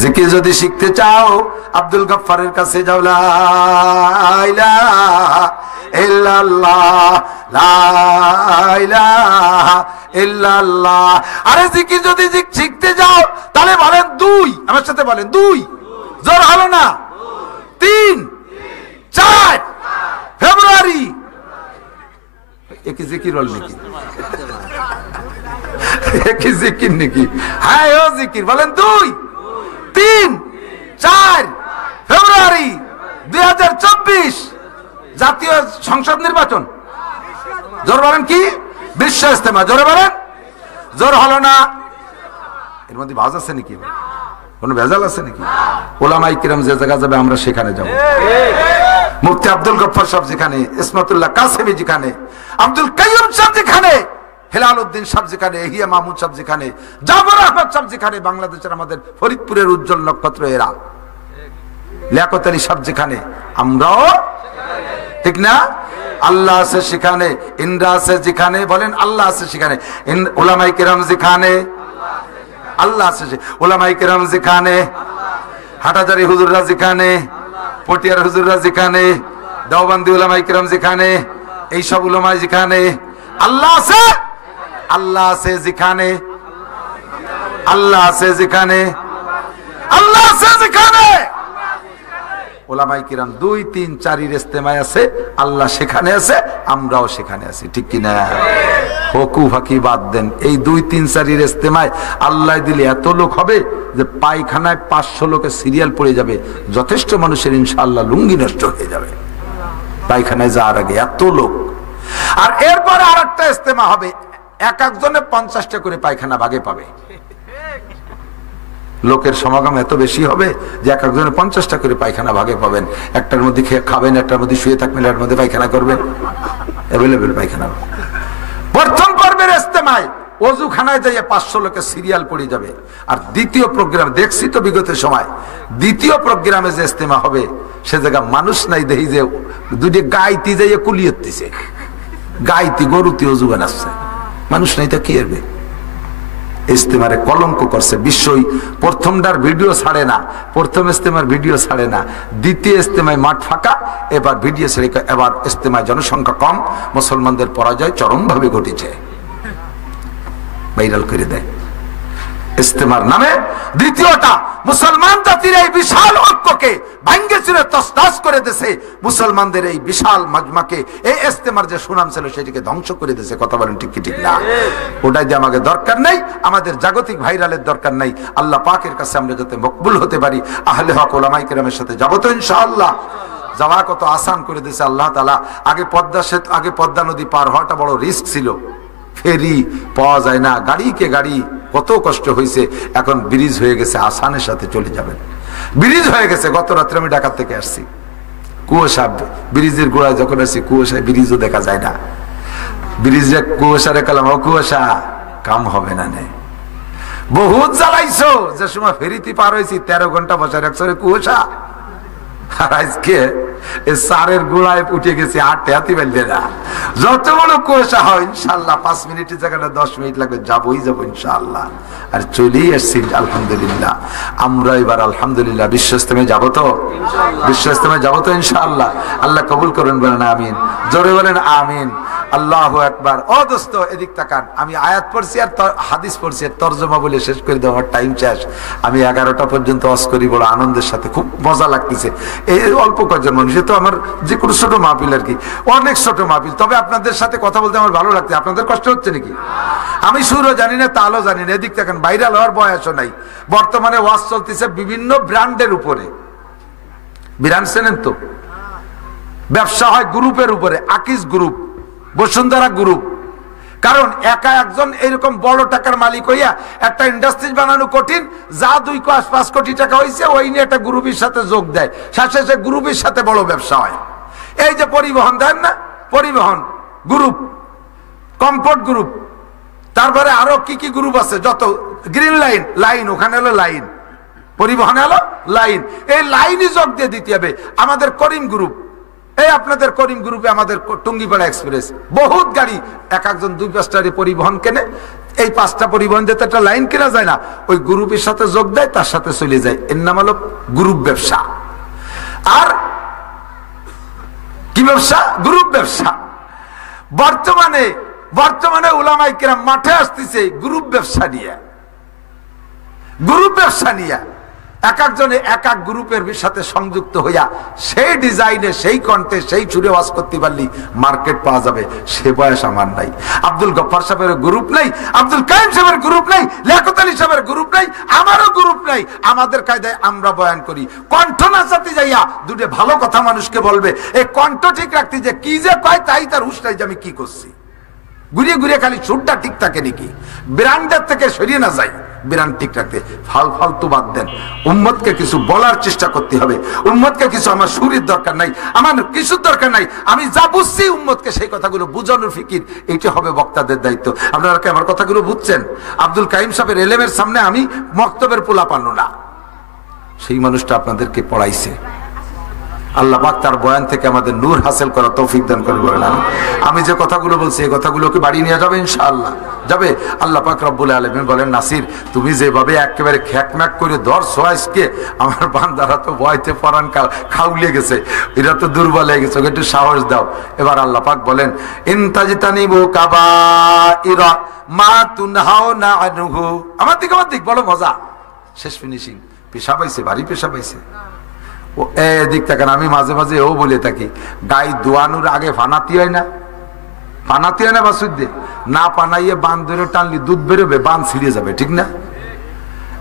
জিকির যদি শিখতে চাও আব্দুল গফফারের কাছে যাও। লা ইলাহা ইল্লাল্লাহ লা ইলাহা ইল্লাল্লাহ। আরে জিকির যদি শিখতে যাও তাহলে বলেন 2, আমার সাথে বলেন 2, জোর হলো না 3, 4 ফেব্রুয়ারি। একই জিকির বল নাকি? একই জিকির নাকি? হ্যাঁ ও জিকির বলেন 2, 3, 4 ফেব্রুয়ারি 2024 জাতীয় সংসদ নির্বাচন। জোর বলেন কি? বিশ্ব ইজতেমা। জোরে বলেন। জোর হলো না? এর মধ্যে ভাজ আছে নাকি? কোন ভেজাল আছে নাকি? ওলামায়ে কিরাম যে জায়গা যাবে আমরা সেখানে যাব। মুফতি আব্দুল গফফার সাহেব যেখানে, ইসমাতুল্লাহ কাসেমি যেখানে, আব্দুল কাইয়ুম সাহেব যেখানে, হেলাল উদ্দিন সাহেব যেখানে, এহিয়া মাহমুদ সাহেব যেখানে, জাফর আহমদ সাহেব যেখানে, বাংলাদেশের আমাদের ফরিদপুরের উজ্জ্বল নক্ষত্র এরা, লিয়াকত আলী সাহেব যেখানে, আমরাও ঠিক না? আল্লাহ আছে সেখানে, ইন্দ্রা আছে যেখানে, বলেন আল্লাহ আছে সেখানে। উলামায়ে কিরাম যেখানে, আল্লাহ আছে। উলামায়ে কিরাম যেখানে, হাটাজারি হুজুররা যেখানে, পটিয়ার হুজুররা যেখানে, দেওবন্দি উলামায়ে কিরাম যেখানে, এইসব উলামায়ে যেখানে, আল্লাহ আছে। আল্লাহ আছে যেখানে, আল্লাহ আছে যেখানে, আল্লাহ আছে যেখানে, ওলামায়ে কিরাম 2, 3, 4 ইজতেমায় আছে, আল্লাহ সেখানে আছে, আমরাও সেখানে আছি। ঠিক কিনা? হকু ফাঁকি বাদ দেন। এই 2, 3, 4 ইজতেমায় আল্লাহ দিলে এত লোক হবে যে পায়খানায় 500 লোকের সিরিয়াল পড়ে যাবে। যথেষ্ট মানুষের ইনশাআল্লাহ লুঙ্গি নষ্ট হয়ে যাবে পায়খানায় যাওয়ার আগে, এত লোক। আর এরপরে আরেকটা ইজতেমা হবে, এক একজনে 50টা করে পায়খানা ভাগে পাবে। লোকের সমাগম এত বেশি হবে যে এক একজনে 50টা করে পায়খানা ভাগে পাবেন। একটার মধ্যে খাবেন, একটার মধ্যে শুয়ে থাকবেন, এর মধ্যে পায়খানা করবেন, অ্যাভেলেবেল পায়খানা। প্রথম পর্বের ইস্তেমায় ওযুখানায় যাইয়ে 500 লোকের সিরিয়াল পড়ে যাবে। আর দ্বিতীয় প্রোগ্রাম দেখছি তো বিগত সময়, দ্বিতীয় প্রোগ্রামে যে ইস্তেমা হবে সে জায়গা মানুষ নাই, দেখি যে দুটি গাইতি যাইয়ে কুলিয়েছে, গাইতি গরুতি ওযু বানাচ্ছে, মানুষ নাই, তা কি হবে? ইস্তেমারে কলঙ্ক করছে বিশ্বই। প্রথমটার ভিডিও ছাড়ে না, প্রথম ইস্তেমার ভিডিও ছাড়ে না, দ্বিতীয় ইস্তেমায় মাঠ ফাঁকা, এবার ভিডিও ছেড়ে, এবার ইস্তেমায় জনসংখ্যা কম, মুসলমানদের পরাজয় চরমভাবে ঘটেছে, ভাইরাল করে দেয় ইস্তেমার নামে। দ্বিতীয়টা মুসলমান জাতির এই বিশাল ঐক্যকে ভাঙ্গে চুরে তছনছ করে দিয়েছে, মুসলমানদের এই বিশাল মাজমাকে, এই ইস্তেমার যে সুনাম ছিল সেটিকে ধ্বংস করে দিয়েছে। কথা বলেন ঠিক কি ঠিক না? ওটাই যে আমাদের দরকার নেই, আমাদের জাগতিক ভাইরালের দরকার নেই। আল্লাহ পাকের কাছে আমরা যাতে মকবুল হতে পারি, আহলে হক ওলামায়ে কেরামের সাথে যাব তো ইনশাআল্লাহ। যাওয়া কত আসান করে দিয়েছে আল্লাহ তাআলা। আগে পদ্মা সেতু, আগে পদ্মা নদী পার হওয়াটা বড় রিস্ক ছিল, ফেরি পাওয়া যায় না, গাড়িকে গাড়ি, কত কষ্ট হয়েছে। এখন ব্রিজ হয়ে গেছে, আসানের সাথে চলে যাবেন, ব্রিজ হয়ে গেছে। গত রাত্রে আমি ঢাকা থেকে আসছি, কুয়াশা, ব্রিজের গোড়ায় যখন আসছি কুয়াশায় ব্রিজও দেখা যায় না। ব্রিজে কুয়াশা রেখালাম, ও কুয়াশা কাম হবে না নে, বহুত জ্বালাইছো। যে সময় ফেরিতে পার হয়েছি 13 ঘন্টা বসে রাখছো কুয়াশা, আর আজকে সারের গোড়ায় উঠে গেছে, হাঁটি বেলবে না। যত বড় কুয়াশা হয় ইনশাল্লাহ 5 মিনিটের জায়গাটা 10 মিনিট লাগবে, যাবোই যাবো ইনশাআল্লাহ। আর চলেই আসছি আলহামদুলিল্লাহ। আমরা এবার আলহামদুলিল্লাহ বিশ্ব ইস্তেমায় যাবো তো, বিশ্ব ইস্তেমায় যাবো তো ইনশাআল্লাহ। আল্লাহ কবুল করুন, বলেন আমিন, জোরে বলেন আমিন। আল্লাহু আকবার। ও দোস্ত এদিক তাকান, আমি আয়াত পড়ছি আর হাদিস পড়ছি, আর তরজমা বলে শেষ করে দেওয়ার টাইম শেষ। আমি 11টা পর্যন্ত ওয়াজ করি বড় আনন্দের সাথে, খুব মজা লাগতেছে। এই অল্প কয়েকজন মানুষ, তো আমার যে কোনো ছোট মাহফিল আর কি, অনেক ছোট মাহফিল, তবে আপনাদের সাথে কথা বলতে আমার ভালো লাগছে। আপনাদের কষ্ট হচ্ছে নাকি? আমি সুরও জানি না, তালও জানি না। এদিক তাকান, ভাইরাল হওয়ার বয়সও নাই। বর্তমানে ওয়াজ চলতেছে বিভিন্ন ব্র্যান্ডের উপরে। ব্র্যান্ড চেনেন তো? ব্যবসা হয় গ্রুপের উপরে, আকিজ গ্রুপ, বসুন্ধরা গ্রুপ। কারণ একা একজন এরকম বড় টাকার মালিক হইয়া একটা ইন্ডাস্ট্রি বানানো কঠিন। যা 2-5 কোটি টাকা হয়েছে ওই নিয়ে একটা গ্রুপের সাথে যোগ দেয়, শেষে গ্রুপের সাথে বড় ব্যবসা হয়। এই যে পরিবহন দেন না, পরিবহন গ্রুপ, কমফোর্ট গ্রুপ, তারপরে আরো কি কি গ্রুপ আছে যত, গ্রিন লাইন, লাইন, ওখানে হলো লাইন, পরিবহন হলো লাইন। এই লাইনই যোগ দিয়ে দিতে হবে। আমাদের করিম গ্রুপ, এই আপনাদের করিম গ্রুপে আমাদের টুঙ্গিপাড়া এক্সপ্রেস, বহুত গাড়ি, এক একজন 2-5টা পরিবহন কেনে। এই 5টা পরিবহন যেতে একটা লাইন কেনা যায় না, ওই গ্রুপের সাথে যোগ দেয়, তার সাথে চলে যায়। এর নাম হলো গ্রুপ ব্যবসা। আর কি ব্যবসা? গ্রুপ ব্যবসা। বর্তমানে উলামায়ে কেরাম মাঠে আসতেছে গ্রুপ ব্যবসা নিয়ে, গ্রুপ ব্যবসা নিয়ে। এক একজনে এক এক গ্রুপের সাথে সংযুক্ত হইয়া সেই ডিজাইনে, সেই কণ্ঠে, সেই সুরে ওয়াজ করতে পারলি মার্কেট পাওয়া যাবে। সে বয়স আমার নাই। আব্দুল গফফার সাহেবের গ্রুপ নাই, আব্দুল কাইম সাহেবের গ্রুপ নাই, লিয়াকত আলী সাহেবের গ্রুপ নাই, আমারও গ্রুপ নাই। আমাদের কায়দায় আমরা বয়ান করি। কণ্ঠ নাচাতে যাইয়া দুটো ভালো কথা মানুষকে বলবে, এই কণ্ঠ ঠিক রাখতে যে কি যে পায় তাই তার হুঁশ নাই যে আমি কি করছি। ঘুরিয়ে ঘুরিয়ে খালি সুরটা ঠিক থাকে নাকি, ব্র্যান্ডের থেকে সরিয়ে না যায়, ব্র্যান্ড ঠিক রাখতে। ফালতু বাদ দেন, উম্মতকে কিছু বলার চেষ্টা করতে হবে। উম্মতকে কিছু, আমার সুরের দরকার নাই, আমার কিছুর দরকার নাই। আমি যা বুঝছি উম্মতকে সেই কথাগুলো বুঝানোর ফিকির, এইটা হবে বক্তাদের দায়িত্ব। আপনারা কি আমার কথাগুলো বুঝছেন? আব্দুল কাইম সাহেবের এলেমের সামনে আমি মক্তবের পোলা পানো না, সেই মানুষটা আপনাদেরকে পড়াইছে। আল্লাহ পাক তার বয়ান থেকে আমাদের নূর হাসিল করা তৌফিক দান করবেন। আমি যে কথাগুলো বলছি এই কথাগুলোকে বাড়ি নিয়ে যাবে ইনশাআল্লাহ, যাবে। আল্লাহ পাক রব্বুল আলামিন বলেন, নাসির তুমি যেভাবে একেবারে খ্যাকম্যাক করে ধরছো আজকে, আমার বান্দারা তো ভয়তে পরান খাউলে গেছে, এরা তো দুর্বল হয়ে গেছে, একটু সাহস দাও। এবার আল্লাহ পাক বলেন, ইনতাজতানিবু কাবাইরা মা তুনহাউনা আনহু। আমার দিক বড় মজা, শেষ ফিনিশিং। পেশা পাইছে, ভারী পেশা পাইছে। এদিক থাকেন, আমি মাঝে মাঝে ও বলে থাকি, গাই দোয়ানোর আগে ফানাতি হয় না, ফানাতি হয় না বাসুদ্দে, না পানাইয়ে বান ধরে টানলি দুধ বেরোবে, বান ছিঁড়ে যাবে, ঠিক না?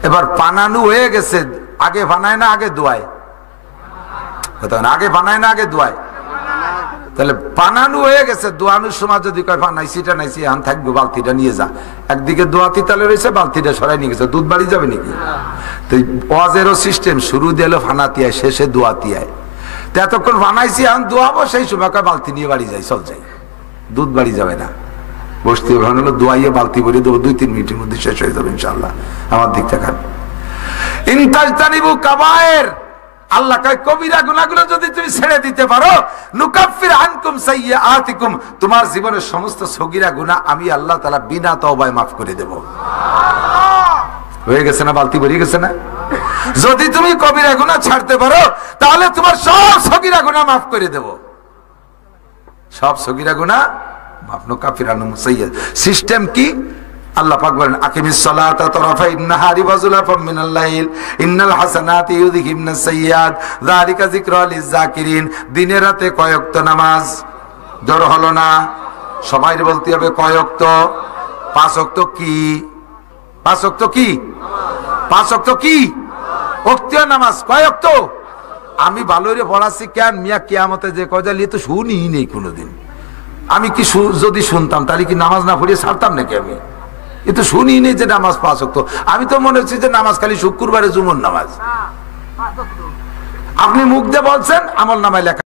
এবার পানানো হয়ে গেছে, আগে ফানায় না আগে দোয়ায়? আগে ফানায় না আগে দোয়ায়? তাহলে পানানো হয়ে গেছে, দোয়ানোর সময় যদি কয় নাইসিটা নাইসি এখন থাকবে, বালতিটা নিয়ে যা, একদিকে দোয়াতি তালে রয়েছে, বালতিটা সরাই নিয়ে গেছে, দুধ বাড়ি যাবে নাকি? তো ওয়াজেরও সিস্টেম, শুরু দিল ফানাতিয়ায়, শেষে দোয়াতিয়ায়। তো এতক্ষণ বানাইছি, এখন দোয়াবো, সেই সময় বালতি নিয়ে বাড়ি যাই, চল যাই, দুধ বাড়ি যাবে না, বসতে হবে। হলো দোয়াইয়ে বালতি ভরে দেবো, 2-3 মিনিটের মধ্যে শেষ হয়ে যাবে ইনশাআল্লাহ। আমার দিক দেখান। ইনতাজতানিবু কাবায়ের, আল্লাহ কয় কবিরা গুনাহগুলো যদি তুমি ছেড়ে দিতে পারো, নুকাফির আনকুম সাইয়্যাতিকুম, তোমার জীবনের সমস্ত সগীরা গুনাহ আমি আল্লাহ তাআলা বিনা তওবায় মাফ করে দেব। হয়ে গেছে না? বালতি ভরে গেছে না? যদি তুমি কবিরা গুনাহ ছাড়তে পারো, তাহলে তোমার সব সগীরা গুনাহ মাফ করে দেব, সব সগীরা গুনাহ মাফ। নুকাফির আনকুম সাইয়্যাত সিস্টেম কি? আল্লাহ পাক বলেন আকিমিস সালাতা তারাফাইন নাহারি ওয়া যুলাফাম মিনাল লাইল ইন্নাল হাসানাতি ইউযহিবনাস সাইয়্যাত যালিকা যিকরা লিয-যাকিরিন। দিনে রাতে কয় ওয়াক্ত নামাজ? জোর হলো না, সবাই বলতে হবে কয় ওয়াক্ত? 5 ওয়াক্ত। কি 5 ওয়াক্ত? কি 5 ওয়াক্ত? কি ওয়াক্তীয় নামাজ কয় ওয়াক্ত? আমি ভালোরে পড়াচ্ছি কেন মিয়া, কিয়ামতে যে কয়জালি তো শুনিই নেই কোনোদিন। আমি কি যদি শুনতাম তাহলে কি নামাজ না পড়িয়ে ছাড়তাম নাকি? আমি এ তো শুনি নেই যে নামাজ 5 ওয়াক্ত। আমি তো মনে হচ্ছে যে নামাজ খালি শুক্রবারে জুমুর নামাজ। আপনি মুখ দিয়ে বলছেন, আমল নামায় লেখা